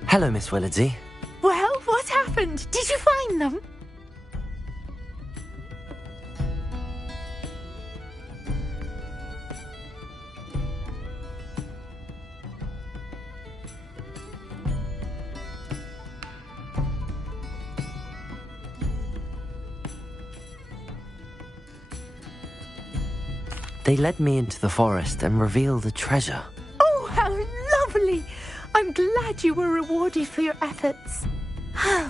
Hello, Miss Willardsey. Well, what happened? Did you find them? They led me into the forest and revealed a treasure. Oh, how lovely! I'm glad you were rewarded for your efforts.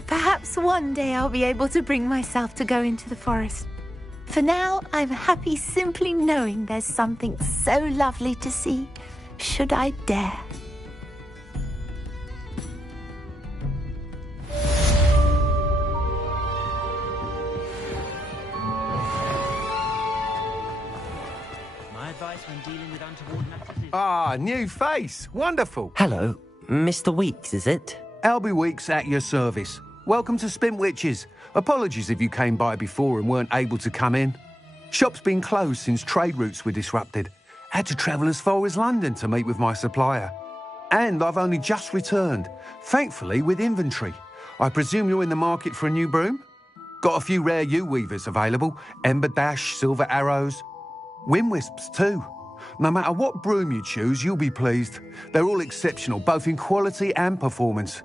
Perhaps one day I'll be able to bring myself to go into the forest. For now, I'm happy simply knowing there's something so lovely to see, should I dare. When dealing with untoward matters is... Ah, new face. Wonderful. Hello, Mr. Weeks, is it? Albie Weeks at your service. Welcome to Spintwitches. Apologies if you came by before and weren't able to come in. Shop's been closed since trade routes were disrupted. Had to travel as far as London to meet with my supplier. And I've only just returned, thankfully with inventory. I presume you're in the market for a new broom? Got a few rare yew-weavers available. Ember Dash, Silver Arrows. Wind Wisps too. No matter what broom you choose, you'll be pleased. They're all exceptional, both in quality and performance.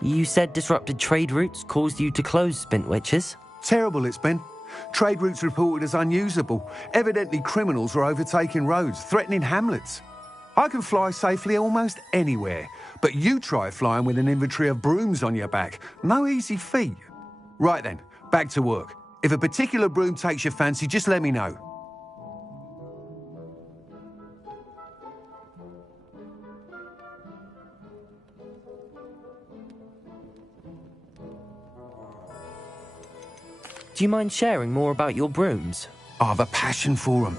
You said disrupted trade routes caused you to close Spintwitches? Terrible it's been. Trade routes reported as unusable. Evidently criminals were overtaking roads, threatening hamlets. I can fly safely almost anywhere, but you try flying with an inventory of brooms on your back. No easy feat. Right then, back to work. If a particular broom takes your fancy, just let me know. Do you mind sharing more about your brooms? I have a passion for them.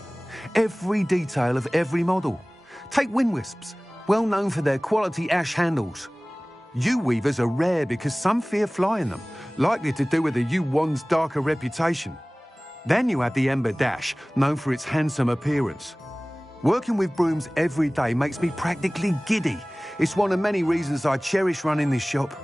Every detail of every model. Take wind wisps, well known for their quality ash handles. U-weavers are rare because some fear flying them, likely to do with the U-one's darker reputation. Then you have the Ember Dash, known for its handsome appearance. Working with brooms every day makes me practically giddy. It's one of many reasons I cherish running this shop.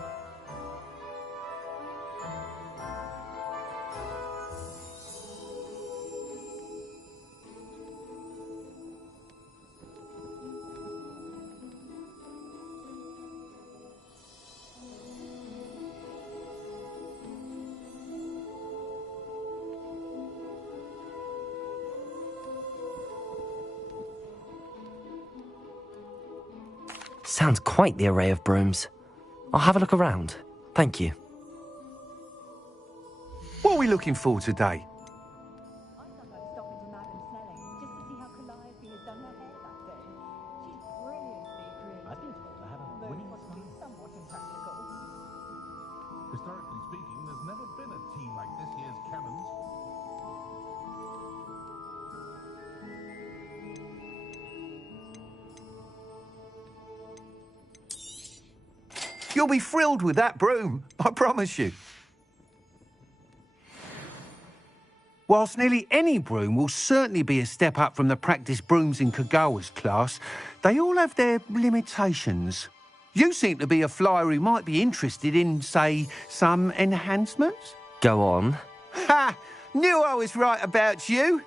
Sounds quite the array of brooms. I'll have a look around. Thank you. What are we looking for today? Historically speaking, there's never been a team like this year's Cannons. You'll be thrilled with that broom, I promise you. Whilst nearly any broom will certainly be a step up from the practice brooms in Kagawa's class, they all have their limitations. You seem to be a flyer who might be interested in, say, some enhancements? Go on. Ha! Knew I was right about you.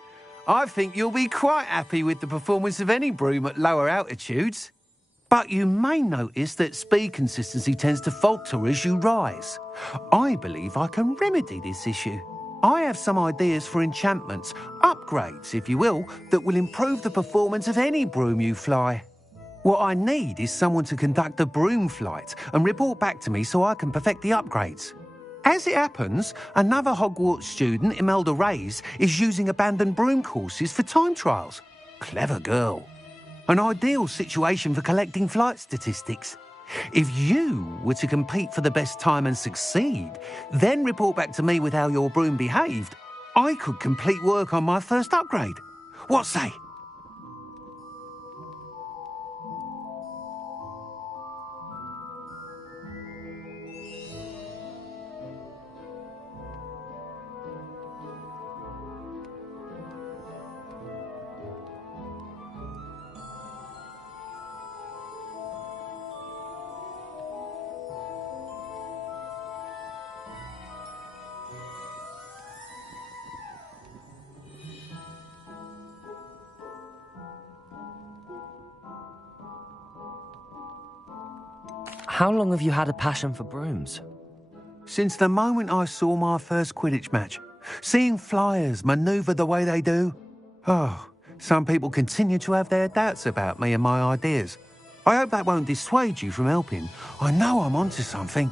I think you'll be quite happy with the performance of any broom at lower altitudes. But you may notice that speed consistency tends to falter as you rise. I believe I can remedy this issue. I have some ideas for enchantments, upgrades, if you will, that will improve the performance of any broom you fly. What I need is someone to conduct a broom flight and report back to me so I can perfect the upgrades. As it happens, another Hogwarts student, Imelda Reyes, is using abandoned broom courses for time trials. Clever girl. An ideal situation for collecting flight statistics. If you were to compete for the best time and succeed, then report back to me with how your broom behaved, I could complete work on my first upgrade. What say? How long have you had a passion for brooms? Since the moment I saw my first Quidditch match. Seeing flyers manoeuvre the way they do. Oh, some people continue to have their doubts about me and my ideas. I hope that won't dissuade you from helping. I know I'm onto something.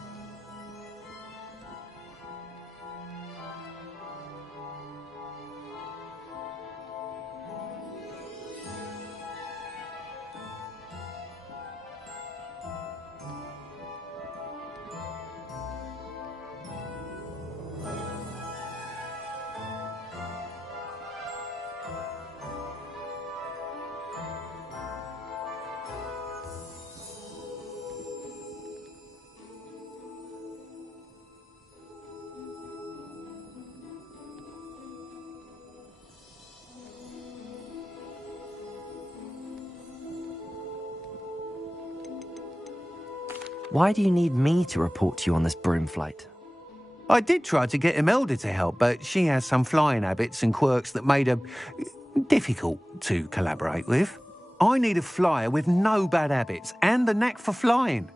Why do you need me to report to you on this broom flight? I did try to get Imelda to help, but she has some flying habits and quirks that made her difficult to collaborate with. I need a flyer with no bad habits and the knack for flying.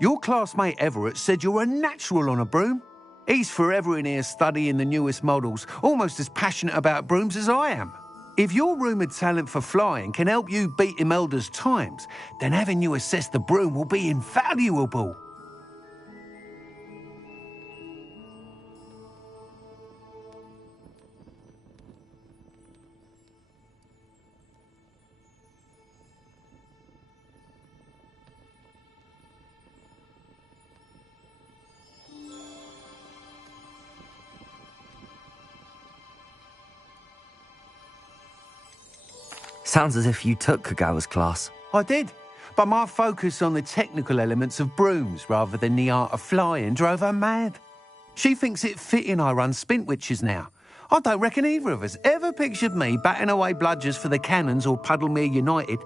Your classmate Everett said you're a natural on a broom. He's forever in here studying the newest models, almost as passionate about brooms as I am. If your rumoured talent for flying can help you beat Imelda's times, then having you assess the broom will be invaluable. Sounds as if you took Kagawa's class. I did, but my focus on the technical elements of brooms rather than the art of flying drove her mad. She thinks it fitting I run Spintwitches now. I don't reckon either of us ever pictured me batting away bludgers for the Cannons or Puddlemere United.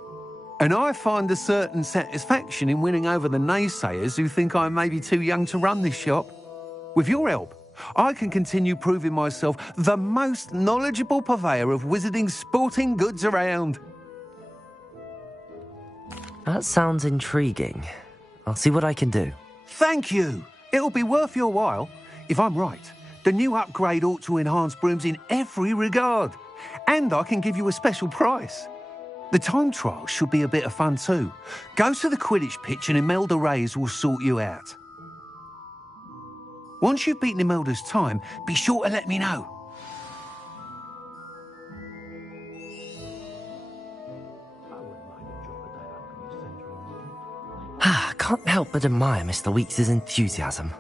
And I find a certain satisfaction in winning over the naysayers who think I may be too young to run this shop. With your help, I can continue proving myself the most knowledgeable purveyor of wizarding sporting goods around. That sounds intriguing. I'll see what I can do. Thank you. It'll be worth your while. If I'm right, the new upgrade ought to enhance brooms in every regard. And I can give you a special price. The time trial should be a bit of fun too. Go to the Quidditch pitch and Imelda Reyes will sort you out. Once you've beaten Imelda's time, be sure to let me know. Can't help but admire Mr. Weeks' enthusiasm.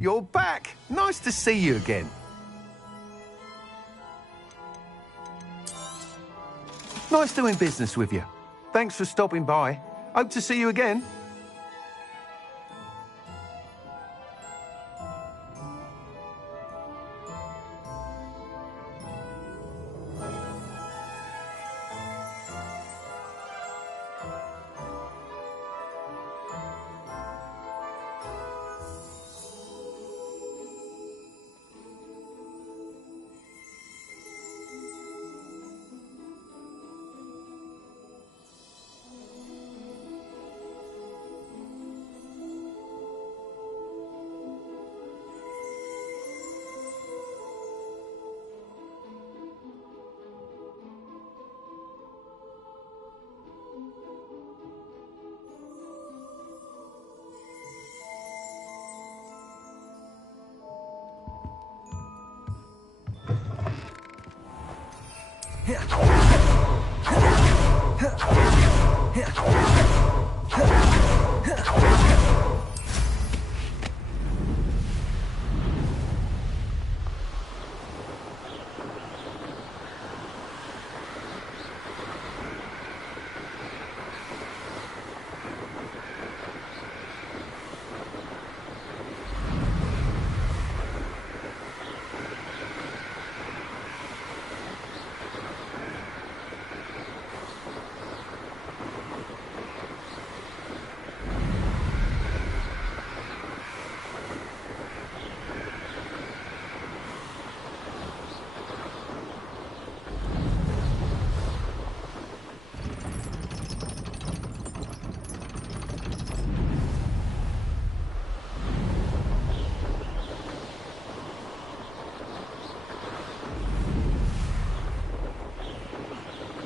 You're back. Nice to see you again. Nice doing business with you. Thanks for stopping by. Hope to see you again.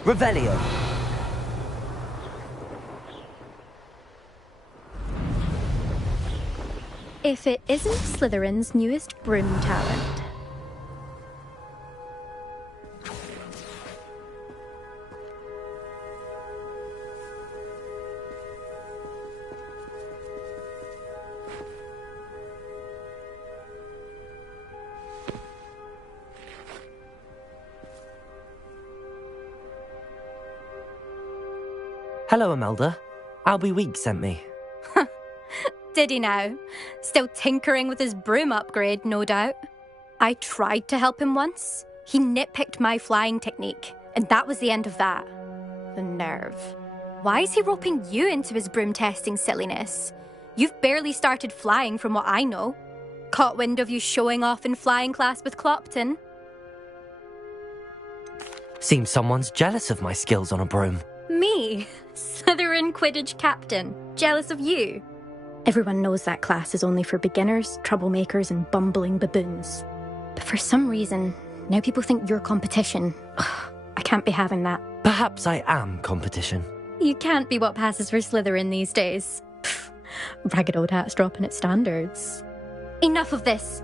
Revelio. If it isn't Slytherin's newest broom talent. Hello, Imelda. Albie Weeks sent me. Did he now? Still tinkering with his broom upgrade, no doubt. I tried to help him once. He nitpicked my flying technique, and that was the end of that. The nerve. Why is he roping you into his broom testing silliness? You've barely started flying from what I know. Caught wind of you showing off in flying class with Clopton. Seems someone's jealous of my skills on a broom. Me? Slytherin Quidditch captain. Jealous of you? Everyone knows that class is only for beginners, troublemakers, and bumbling baboons. But for some reason, now people think you're competition. Ugh, I can't be having that. Perhaps I am competition. You can't be what passes for Slytherin these days. Pfft, ragged old hat's dropping its standards. Enough of this.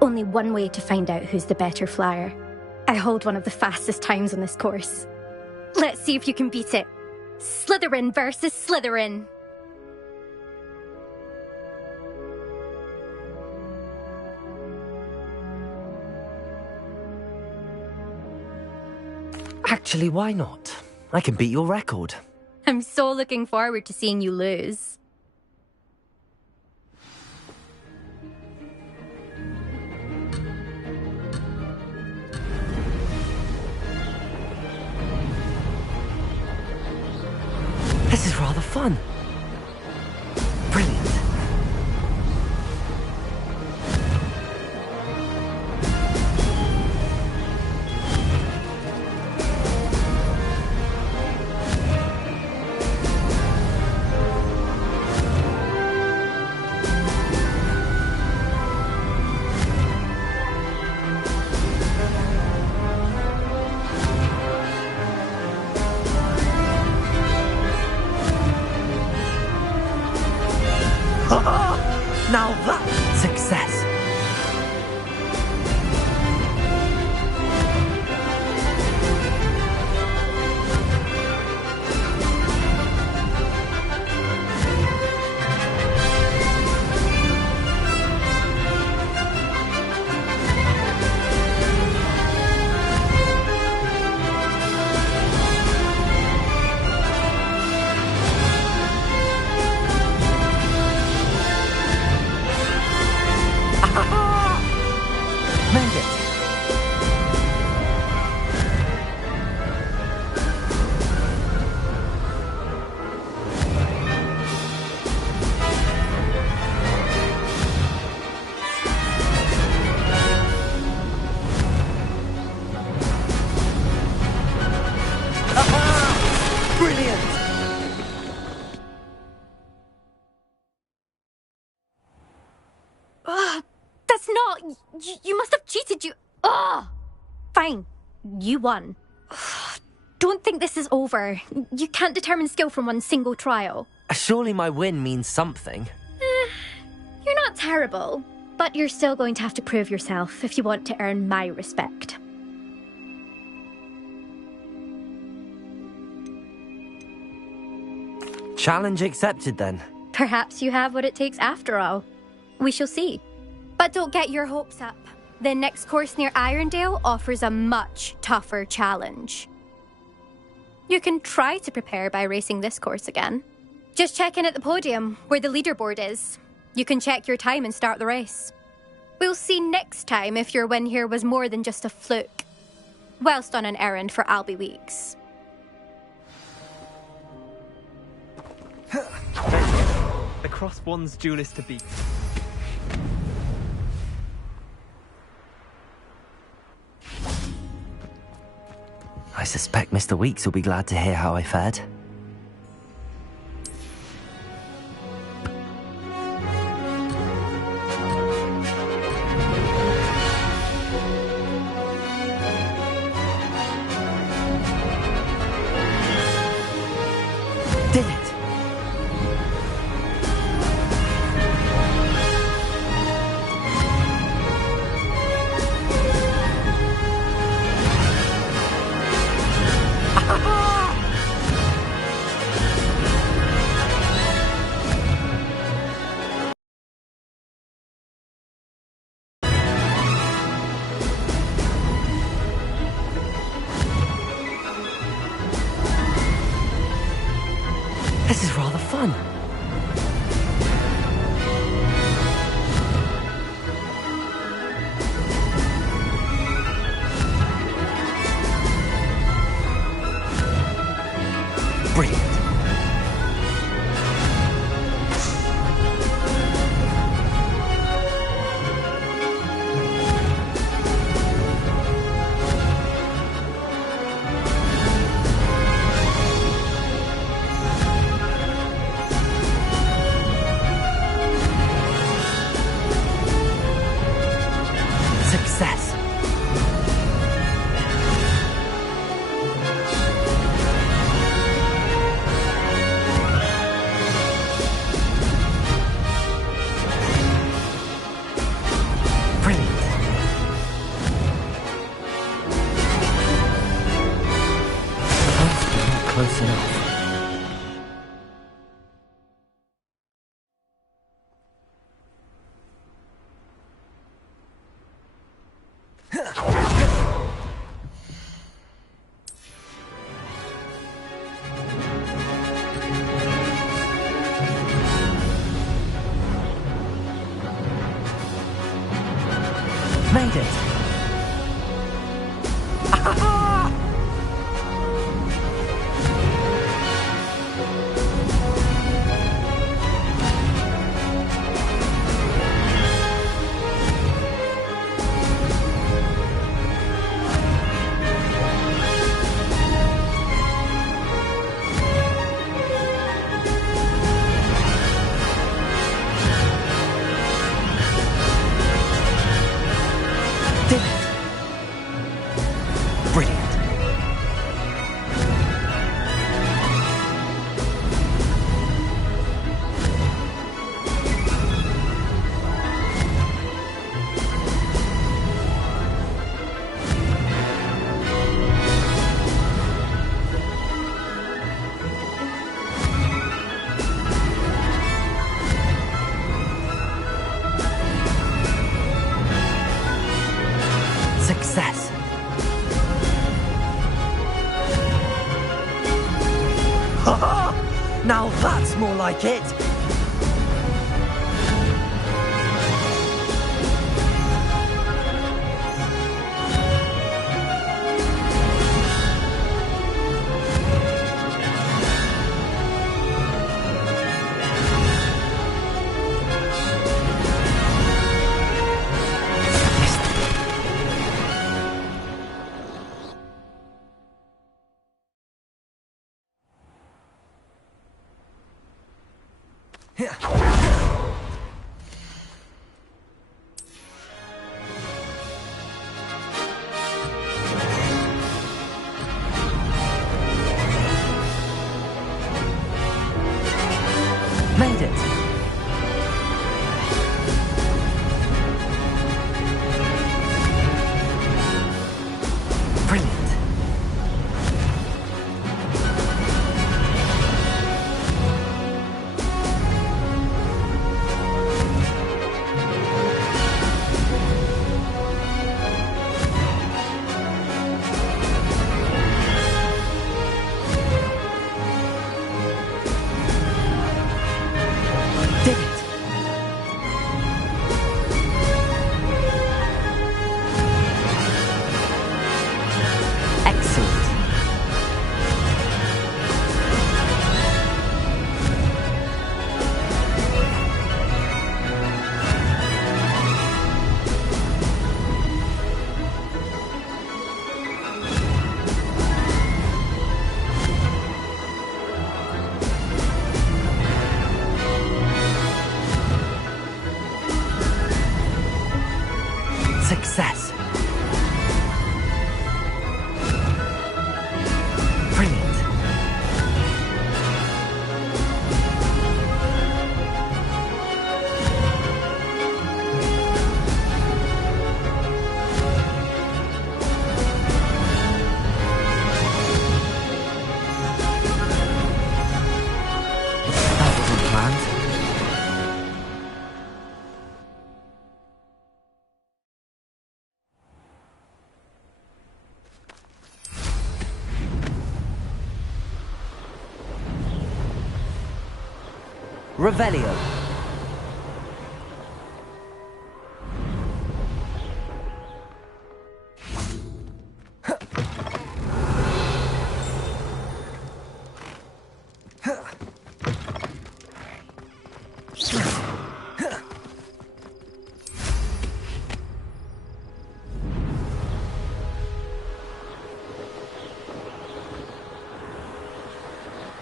Only one way to find out who's the better flyer. I hold one of the fastest times on this course. Let's see if you can beat it. Slytherin versus Slytherin. Actually, why not? I can beat your record. I'm so looking forward to seeing you lose. This is rather fun. Brilliant. Now that's success. Made it. Brilliant. That's not... You must have cheated, you... Ugh! Fine. You won. Don't think this is over. You can't determine skill from one single trial. Surely my win means something. You're not terrible, but you're still going to have to prove yourself if you want to earn my respect. Challenge accepted then. Perhaps you have what it takes after all. We shall see. But don't get your hopes up. The next course near Irondale offers a much tougher challenge. You can try to prepare by racing this course again. Just check in at the podium, where the leaderboard is. You can check your time and start the race. We'll see next time if your win here was more than just a fluke, whilst on an errand for Albie Weeks. The Cross Wands duelist to beat. I suspect Mr. Weeks will be glad to hear how I fared. Did it! like it. Made it. Brilliant. Did it. Excellent. Success. Brilliant. That wasn't planned. Revelio.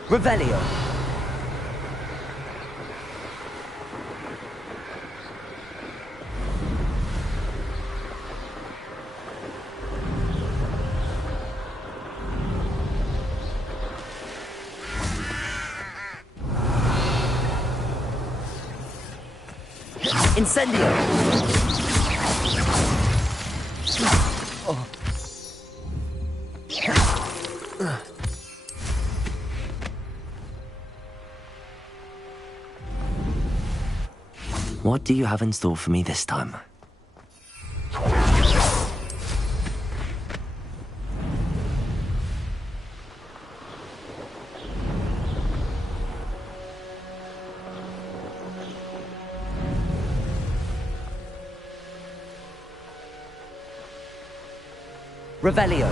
Revelio. Incendio. Oh. What do you have in store for me this time? Revelio.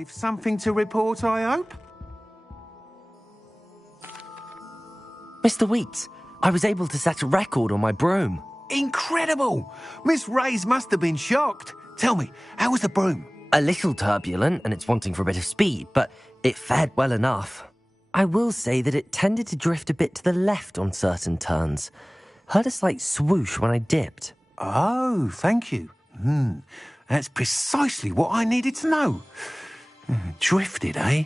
with something to report, I hope? Mr. Weeks, I was able to set a record on my broom. Incredible! Miss Reyes must have been shocked. Tell me, how was the broom? A little turbulent, and it's wanting for a bit of speed, but it fared well enough. I will say that it tended to drift a bit to the left on certain turns. Heard a slight swoosh when I dipped. Oh, thank you. That's precisely what I needed to know. Drifted, eh?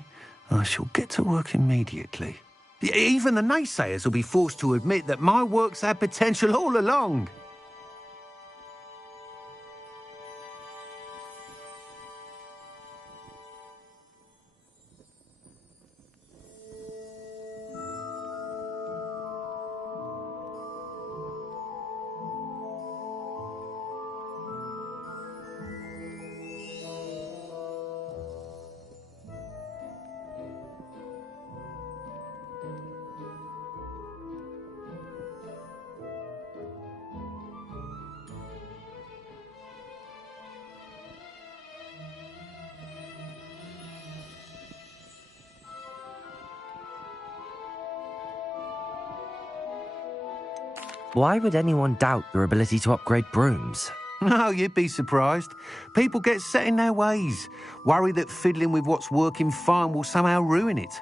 I shall get to work immediately. Even the naysayers will be forced to admit that my work's had potential all along. Why would anyone doubt your ability to upgrade brooms? No, you'd be surprised. People get set in their ways, worry that fiddling with what's working fine will somehow ruin it.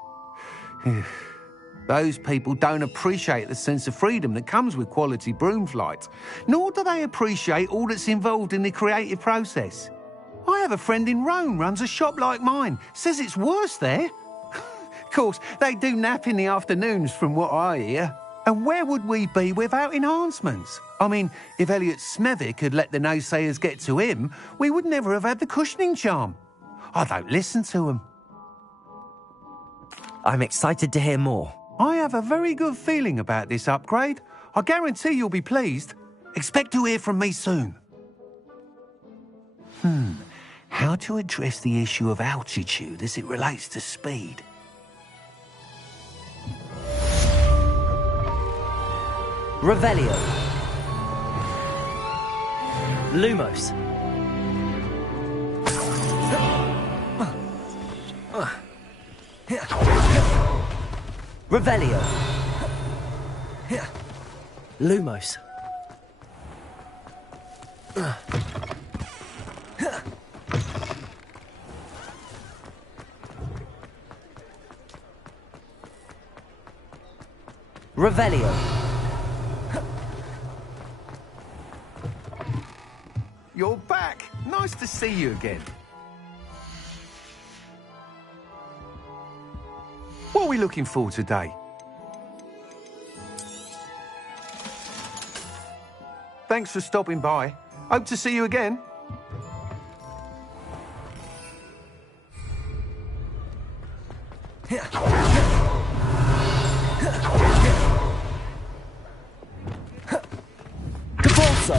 Those people don't appreciate the sense of freedom that comes with quality broom flight, nor do they appreciate all that's involved in the creative process. I have a friend in Rome runs a shop like mine, says it's worse there. Of course, they do nap in the afternoons from what I hear. And where would we be without enhancements? I mean, if Elliot Smethwick had let the naysayers get to him, we would never have had the cushioning charm. I don't listen to them. I'm excited to hear more. I have a very good feeling about this upgrade. I guarantee you'll be pleased. Expect to hear from me soon. How to address the issue of altitude as it relates to speed? Revelio. Lumos. Revelio. Lumos. Revelio. You're back. Nice to see you again. What are we looking for today? Thanks for stopping by. Hope to see you again. Caporso.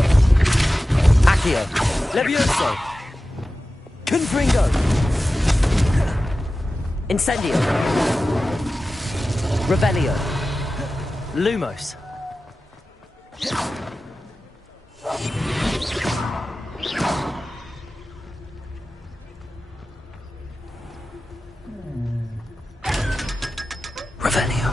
Accio. Levioso. Confringo. Incendio. Revelio. Lumos. Revelio.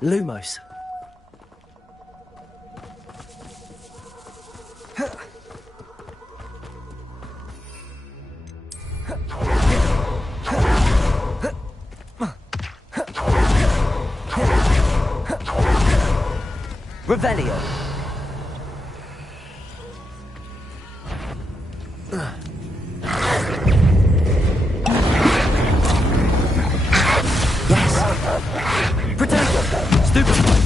Lumos. Revelio. Yes. Protego. Stupefy.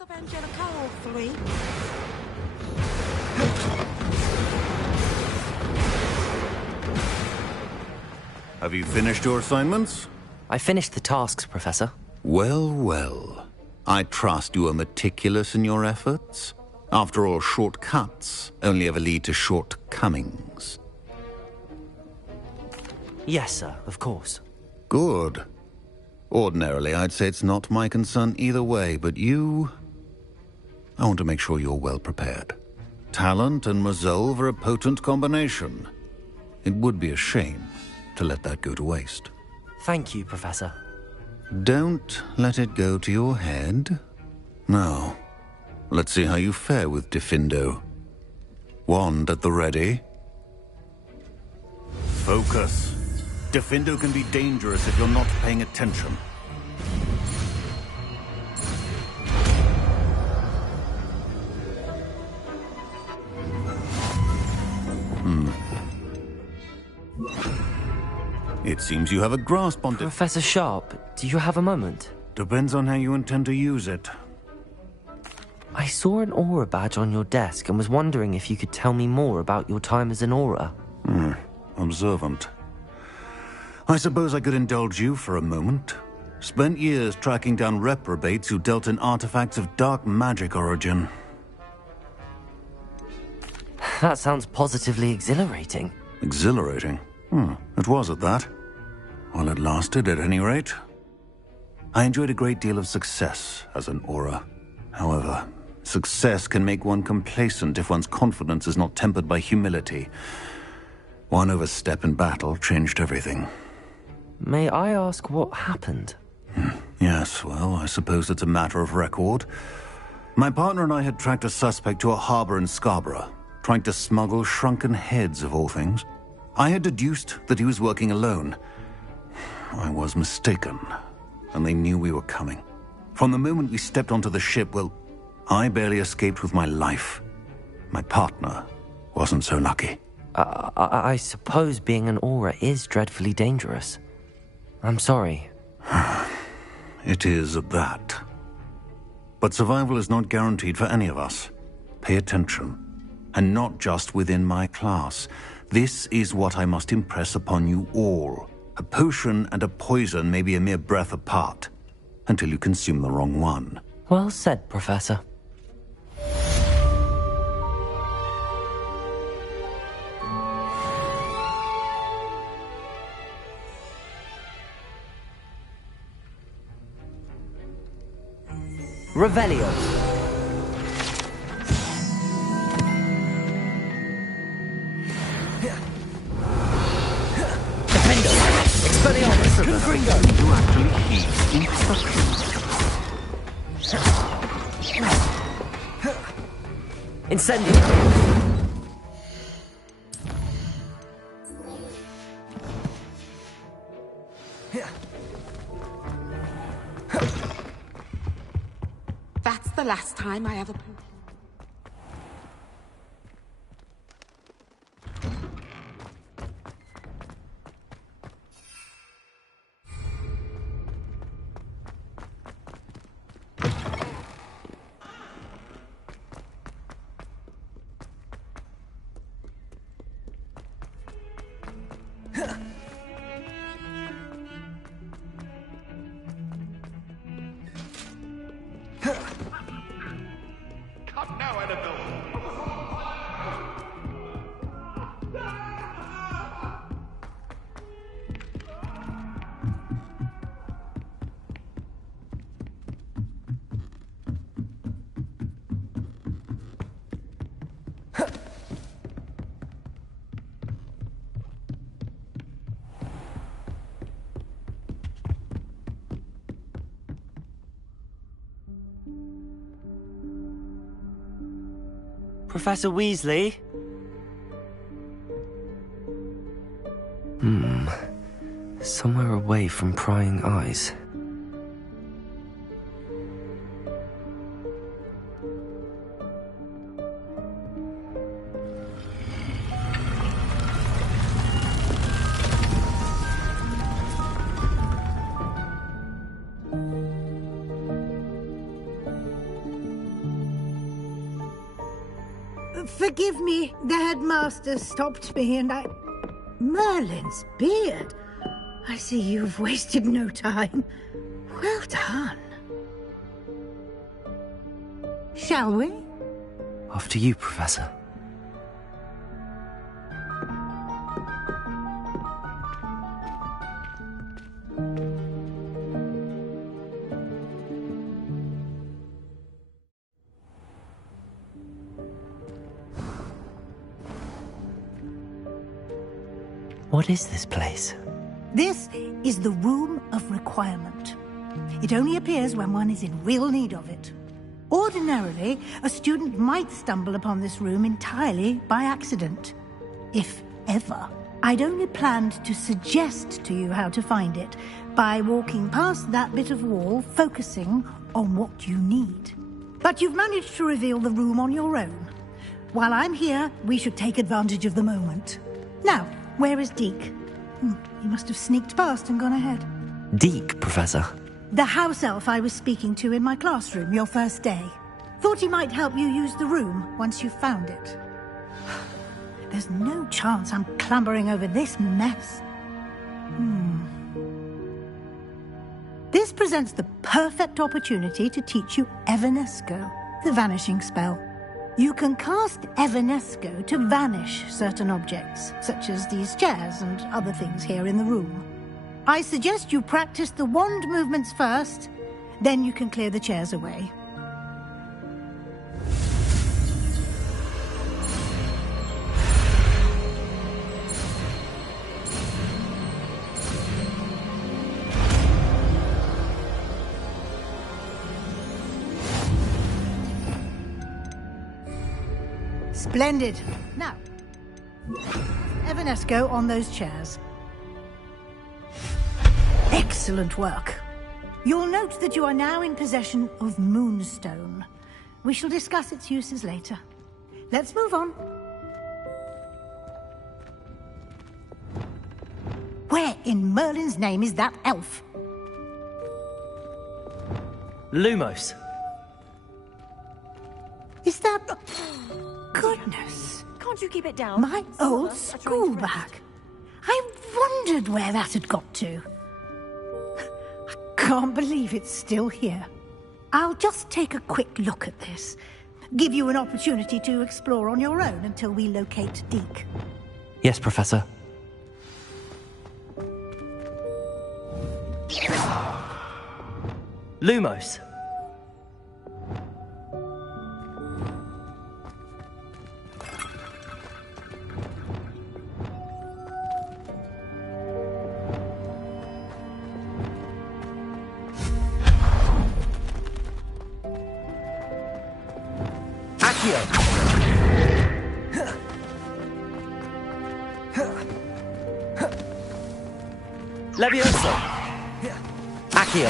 Of Angelica, hopefully. Have you finished your assignments? I finished the tasks, Professor. Well, well. I trust you are meticulous in your efforts. After all, shortcuts only ever lead to shortcomings. Yes, sir, of course. Good. Ordinarily, I'd say it's not my concern either way, but you... I want to make sure you're well prepared. Talent and resolve are a potent combination. It would be a shame to let that go to waste. Thank you, Professor. Don't let it go to your head. Now, let's see how you fare with Diffindo. Wand at the ready. Focus. Diffindo can be dangerous if you're not paying attention. It seems you have a grasp on... Professor Sharp, do you have a moment? Depends on how you intend to use it. I saw an aura badge on your desk and was wondering if you could tell me more about your time as an aura. Observant. I suppose I could indulge you for a moment. Spent years tracking down reprobates who dealt in artifacts of dark magic origin. That sounds positively exhilarating. Exhilarating? It was at that. While it lasted, at any rate. I enjoyed a great deal of success as an aura. However, success can make one complacent if one's confidence is not tempered by humility. One overstep in battle changed everything. May I ask what happened? Yes, well, I suppose it's a matter of record. My partner and I had tracked a suspect to a harbor in Scarborough, trying to smuggle shrunken heads of all things. I had deduced that he was working alone. I was mistaken, and they knew we were coming. From the moment we stepped onto the ship, well, I barely escaped with my life. My partner wasn't so lucky. I suppose being an aura is dreadfully dangerous. I'm sorry. It is at that. But survival is not guaranteed for any of us. Pay attention. And not just within my class. This is what I must impress upon you all. A potion and a poison may be a mere breath apart, until you consume the wrong one. Well said, Professor. Revelio. Defendo. Expelliarmus. Confringo. You actually heed instructions. Incendio. That's the last time I ever... Professor Weasley? Somewhere away from prying eyes. Forgive me, the headmaster stopped me and I... Merlin's beard. I see you've wasted no time. Well done. Shall we? After you, Professor. What is this place? This is the Room of Requirement. It only appears when one is in real need of it. Ordinarily, a student might stumble upon this room entirely by accident. If ever. I'd only planned to suggest to you how to find it by walking past that bit of wall, focusing on what you need. But you've managed to reveal the room on your own. While I'm here, we should take advantage of the moment. Now, where is Deke? He must have sneaked past and gone ahead. Deke, Professor. The house elf I was speaking to in my classroom your first day. Thought he might help you use the room once you found it. There's no chance I'm clambering over this mess. This presents the perfect opportunity to teach you Evanesco, the vanishing spell. You can cast Evanesco to vanish certain objects, such as these chairs and other things here in the room. I suggest you practice the wand movements first, then you can clear the chairs away. Splendid. Now, Evanesco on those chairs. Excellent work. You'll note that you are now in possession of Moonstone. We shall discuss its uses later. Let's move on. Where in Merlin's name is that elf? Lumos. Is that... Goodness. Can't you keep it down? My old school bag. I wondered where that had got to. I can't believe it's still here. I'll just take a quick look at this. Give you an opportunity to explore on your own until we locate Deke. Yes, Professor. Lumos. Levioso. Accio.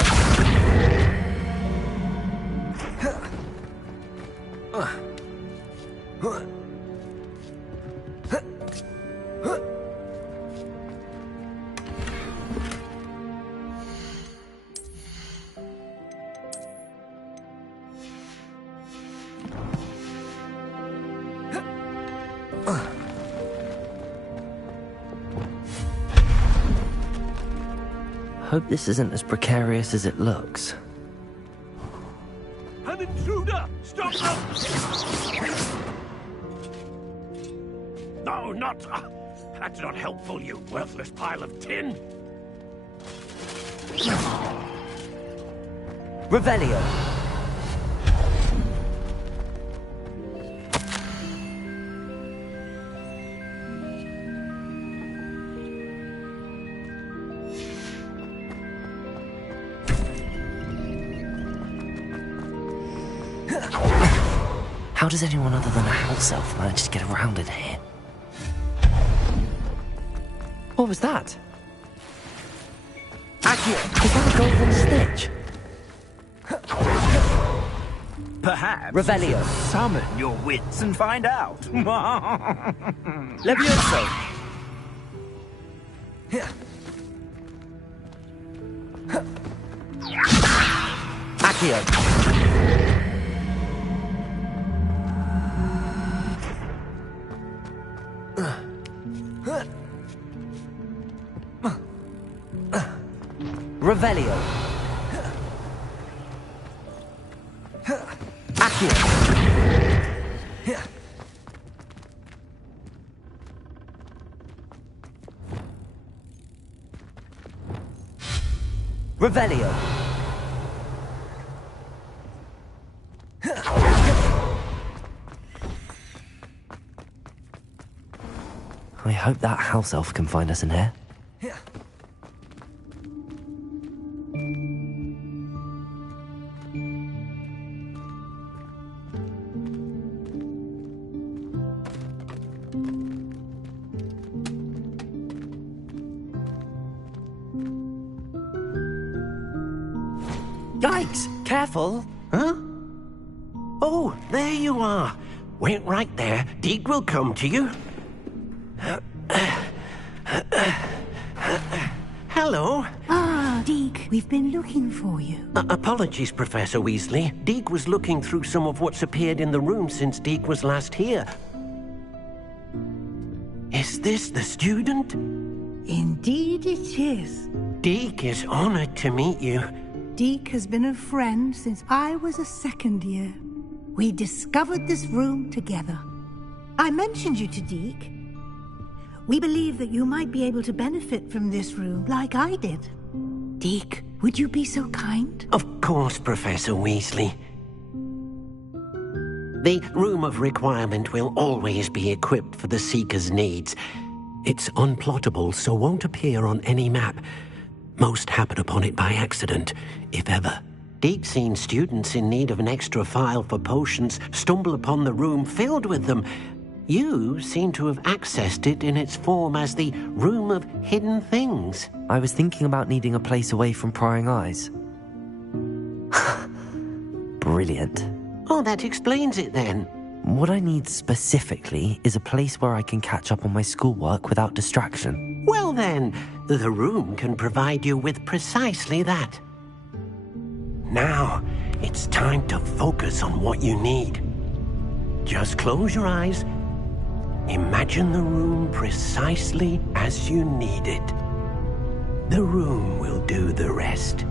Hope this isn't as precarious as it looks. An intruder! Stop them! No, not... that's not helpful, you worthless pile of tin! Revelio. How How does anyone other than a house elf manage to get around in here? What was that? Accio, is that a golden snitch? Perhaps Revelio. you should summon your wits and find out. Levioso. Accio. Revelio. Accio. Revelio. I hope that house elf can find us in here. Yikes! Careful! Huh? Oh, there you are. Wait right there. Deke will come to you. Hello. Ah, Deke, we've been looking for you. Apologies, Professor Weasley. Deke was looking through some of what's appeared in the room since Deke was last here. Is this the student? Indeed it is. Deke is honored to meet you. Deke has been a friend since I was a second year. We discovered this room together. I mentioned you to Deke. We believe that you might be able to benefit from this room like I did. Deke, would you be so kind? Of course, Professor Weasley. The Room of Requirement will always be equipped for the Seeker's needs. It's unplottable, so won't appear on any map. Most happen upon it by accident, if ever. Deke's seen students in need of an extra file for potions stumble upon the room filled with them. You seem to have accessed it in its form as the Room of Hidden Things. I was thinking about needing a place away from prying eyes. Brilliant. Oh, that explains it then. What I need specifically is a place where I can catch up on my schoolwork without distraction. Well then, the room can provide you with precisely that. Now, it's time to focus on what you need. Just close your eyes. Imagine the room precisely as you need it. The room will do the rest.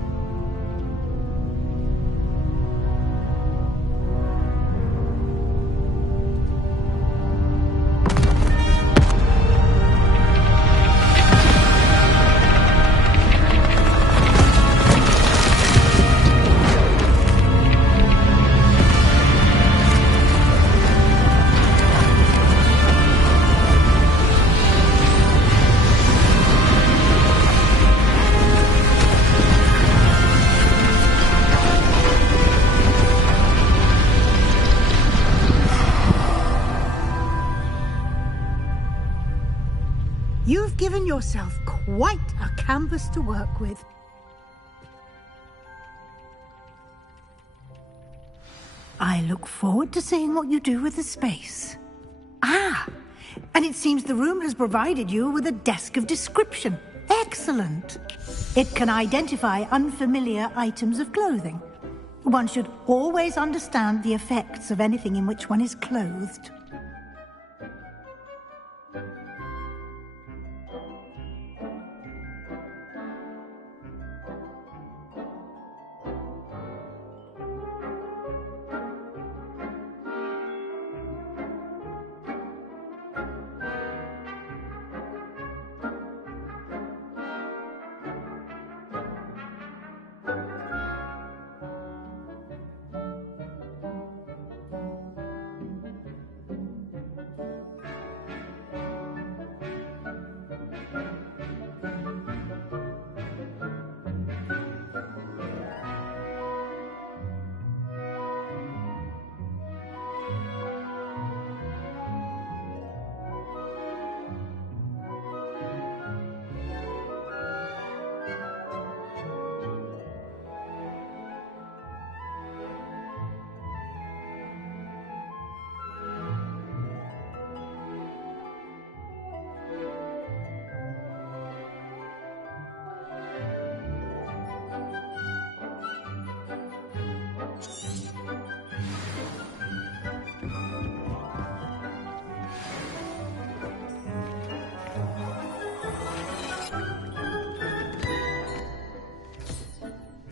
You've given yourself quite a canvas to work with. I look forward to seeing what you do with the space. Ah, and it seems the room has provided you with a desk of description. Excellent. It can identify unfamiliar items of clothing. One should always understand the effects of anything in which one is clothed.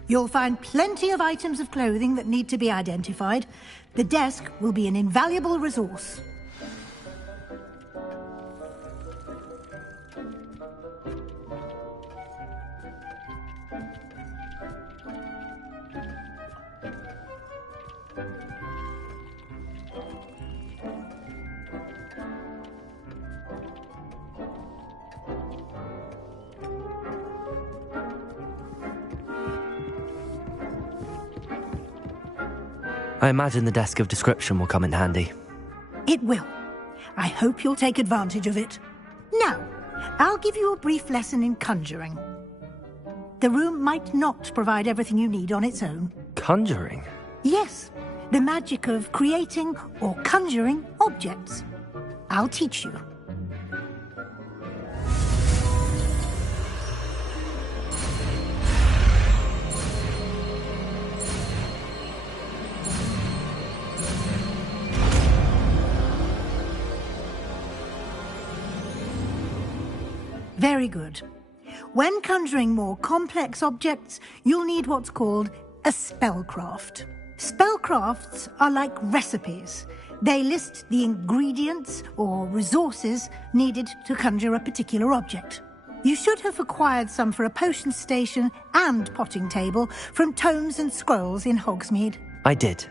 You'll find plenty of items of clothing that need to be identified. The desk will be an invaluable resource. I imagine the desk of description will come in handy. It will. I hope you'll take advantage of it. Now, I'll give you a brief lesson in conjuring. The room might not provide everything you need on its own. Conjuring? Yes, the magic of creating or conjuring objects. I'll teach you. Very good. When conjuring more complex objects, you'll need what's called a spellcraft. Spellcrafts are like recipes. They list the ingredients or resources needed to conjure a particular object. You should have acquired some for a potion station and potting table from tomes and scrolls in Hogsmeade. I did.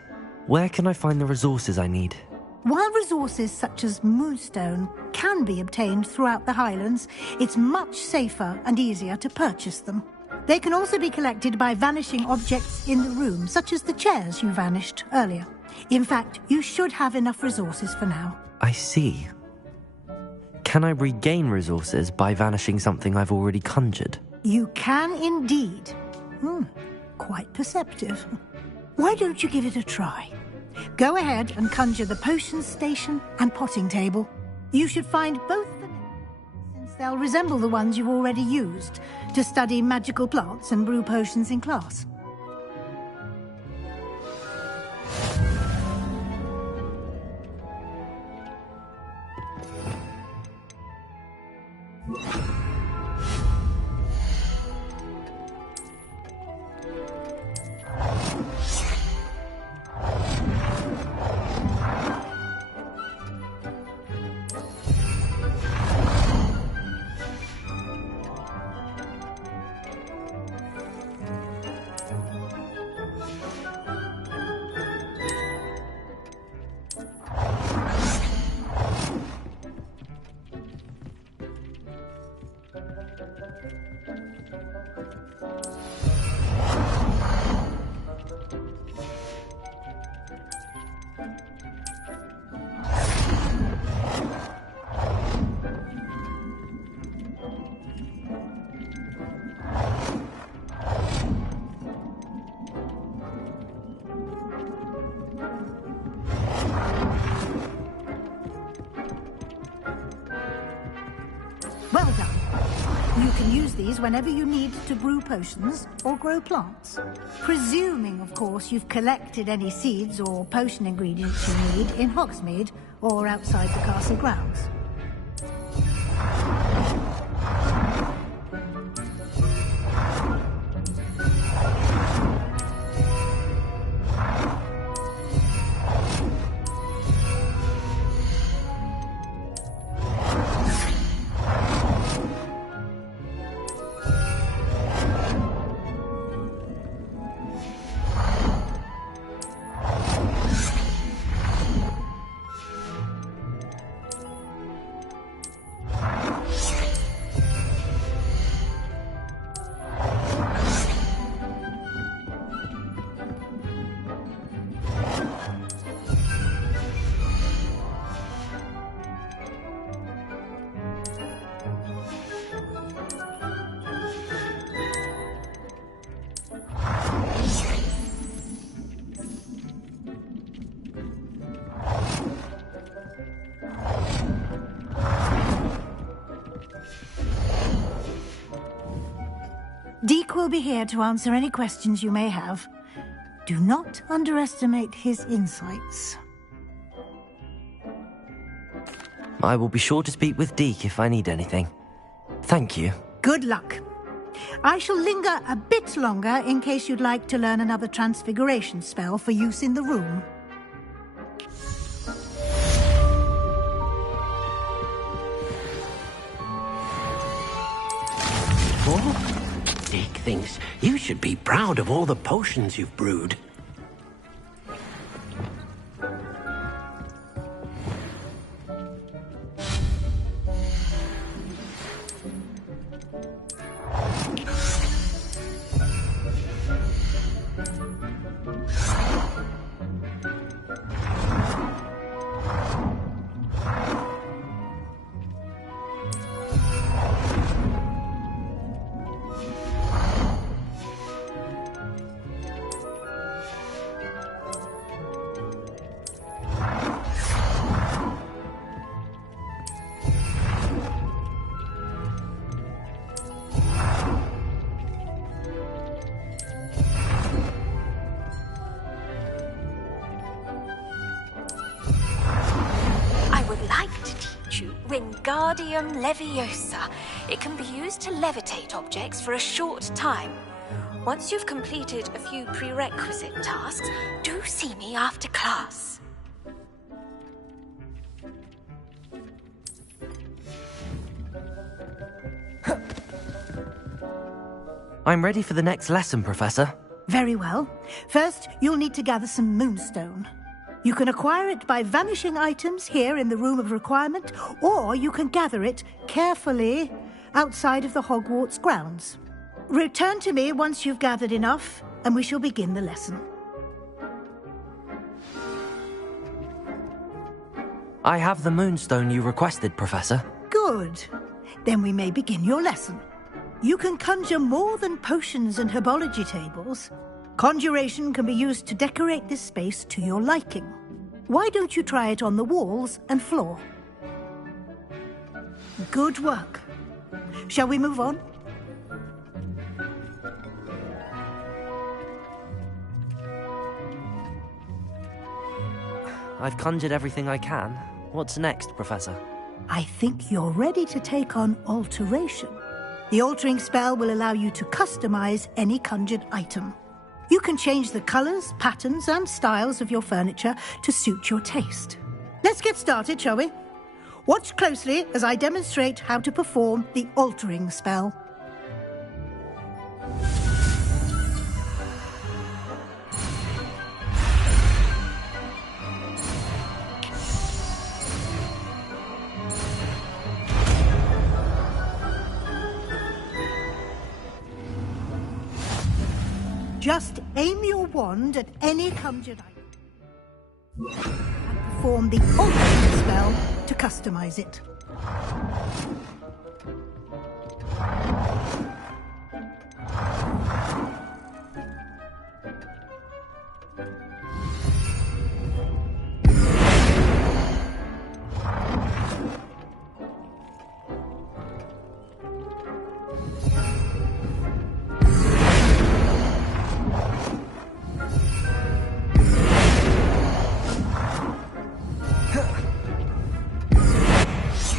Where can I find the resources I need? While resources such as moonstone can be obtained throughout the Highlands, it's much safer and easier to purchase them. They can also be collected by vanishing objects in the room, such as the chairs you vanished earlier. In fact, you should have enough resources for now. I see. Can I regain resources by vanishing something I've already conjured? You can indeed. Quite perceptive. Why don't you give it a try? Go ahead and conjure the potion station and potting table. You should find both the since they'll resemble the ones you've already used to study magical plants and brew potions in class. Well done. You can use these whenever you need to brew potions or grow plants. Presuming, of course, you've collected any seeds or potion ingredients you need in Hogsmeade or outside the castle grounds. Deke will be here to answer any questions you may have. Do not underestimate his insights. I will be sure to speak with Deke if I need anything. Thank you. Good luck. I shall linger a bit longer in case you'd like to learn another transfiguration spell for use in the room. Oh, Dick thinks you should be proud of all the potions you've brewed. Wingardium Leviosa. It can be used to levitate objects for a short time. Once you've completed a few prerequisite tasks, do see me after class. I'm ready for the next lesson, Professor. Very well. First, you'll need to gather some moonstone. You can acquire it by vanishing items here in the Room of Requirement, or you can gather it carefully outside of the Hogwarts grounds. Return to me once you've gathered enough, and we shall begin the lesson. I have the moonstone you requested, Professor. Good. Then we may begin your lesson. You can conjure more than potions and herbology tables. Conjuration can be used to decorate this space to your liking. Why don't you try it on the walls and floor? Good work. Shall we move on? I've conjured everything I can. What's next, Professor? I think you're ready to take on alteration. The altering spell will allow you to customize any conjured item. You can change the colors, patterns, and styles of your furniture to suit your taste. Let's get started, shall we? Watch closely as I demonstrate how to perform the altering spell. Just aim your wand at any conjured item and perform the altering spell to customize it.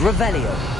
Revelio.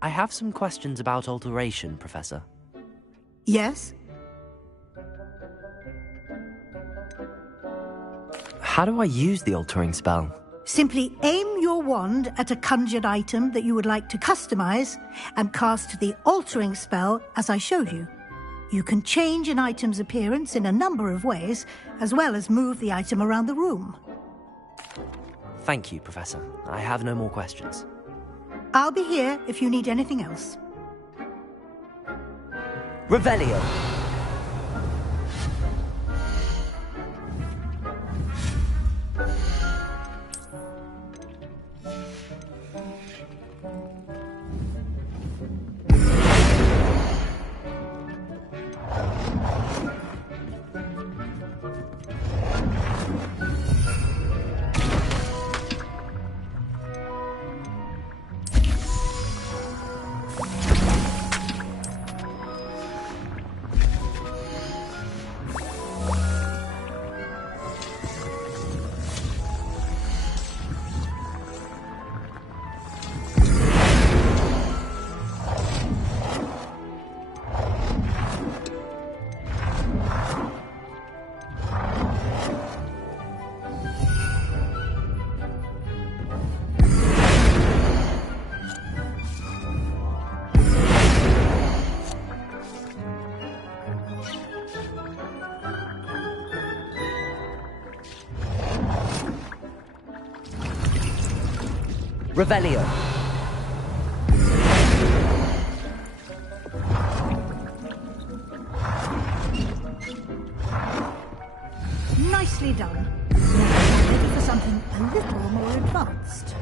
I have some questions about alteration, Professor. Yes? How do I use the altering spell? Simply aim your wand at a conjured item that you would like to customize and cast the altering spell as I showed you. You can change an item's appearance in a number of ways, as well as move the item around the room. Thank you, Professor. I have no more questions. I'll be here if you need anything else. Revelio. Revelio. Nicely done. Now ready for something a little more advanced.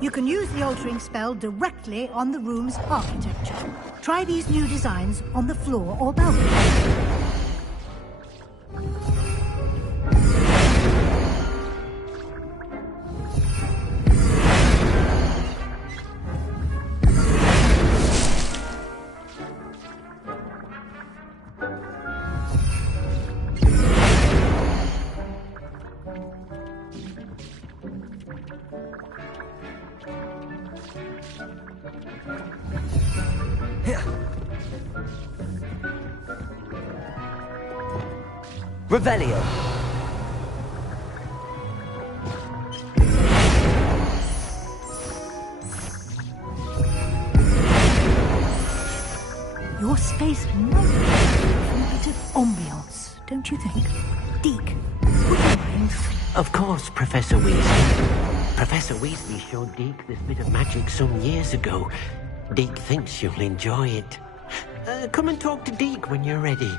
You can use the altering spell directly on the room's architecture. Try these new designs on the floor or balcony. Revelio. Your space might have a bit of ambiance, don't you think? Deke, would you mind? Of course, Professor Weasley. Professor Weasley showed Deke this bit of magic some years ago. Deke thinks you'll enjoy it. Come and talk to Deke when you're ready.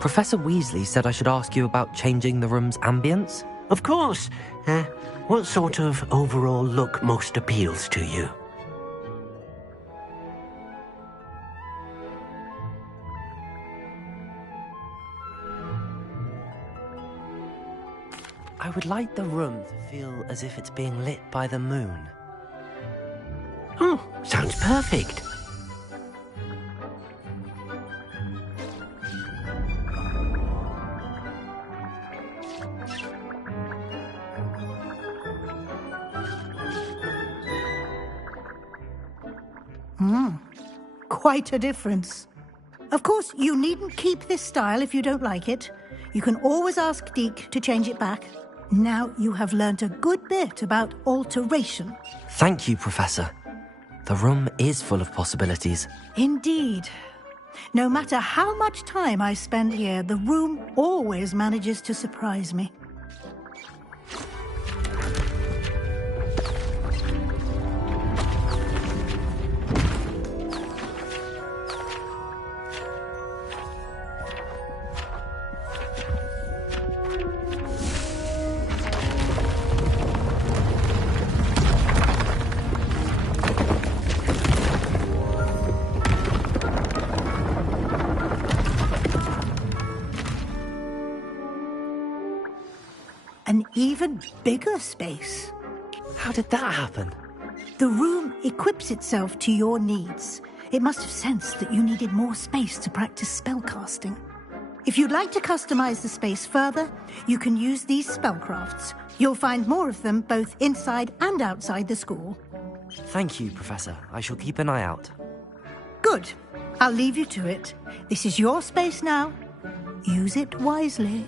Professor Weasley said I should ask you about changing the room's ambience? Of course. What sort of overall look most appeals to you? I would like the room to feel as if it's being lit by the moon. Oh, sounds perfect. Quite a difference. Of course, you needn't keep this style if you don't like it. You can always ask Deke to change it back. Now you have learnt a good bit about alteration. Thank you, Professor. The room is full of possibilities. Indeed. No matter how much time I spend here, the room always manages to surprise me. An even bigger space. How did that happen? The room equips itself to your needs. It must have sensed that you needed more space to practice spellcasting. If you'd like to customize the space further, you can use these spellcrafts. You'll find more of them both inside and outside the school. Thank you, Professor. I shall keep an eye out. Good. I'll leave you to it. This is your space now. Use it wisely.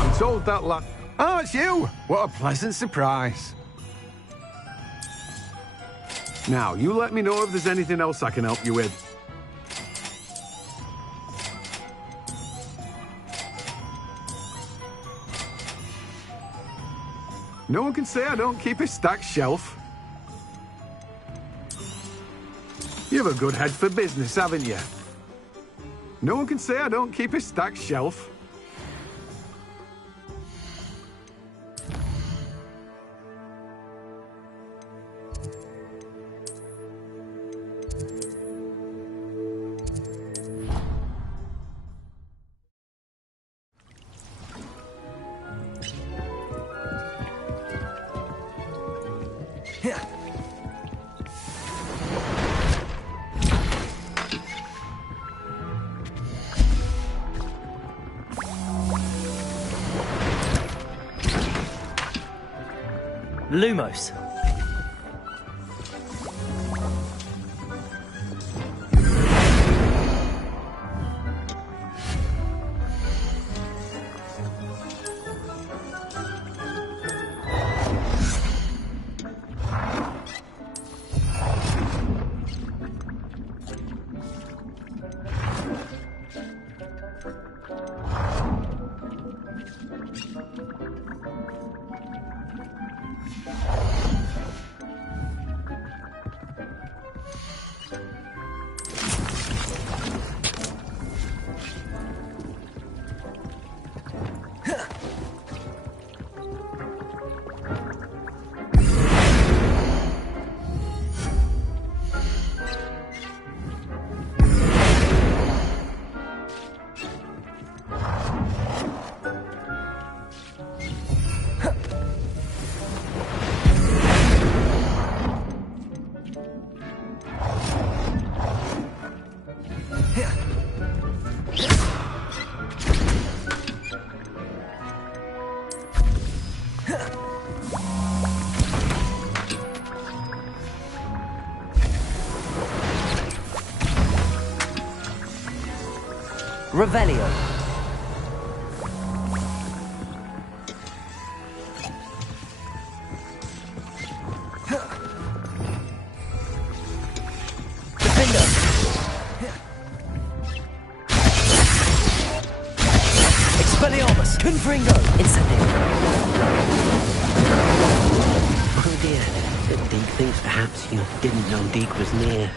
I'm told that Oh, it's you! What a pleasant surprise. Now, you let me know if there's anything else I can help you with. No one can say I don't keep a stacked shelf. You have a good head for business, haven't you? No one can say I don't keep a stacked shelf. Lumos. Revelio. Defender. Expelliarmus. Confringo. Incendio. Oh dear. Deke thinks perhaps you didn't know Deke was near.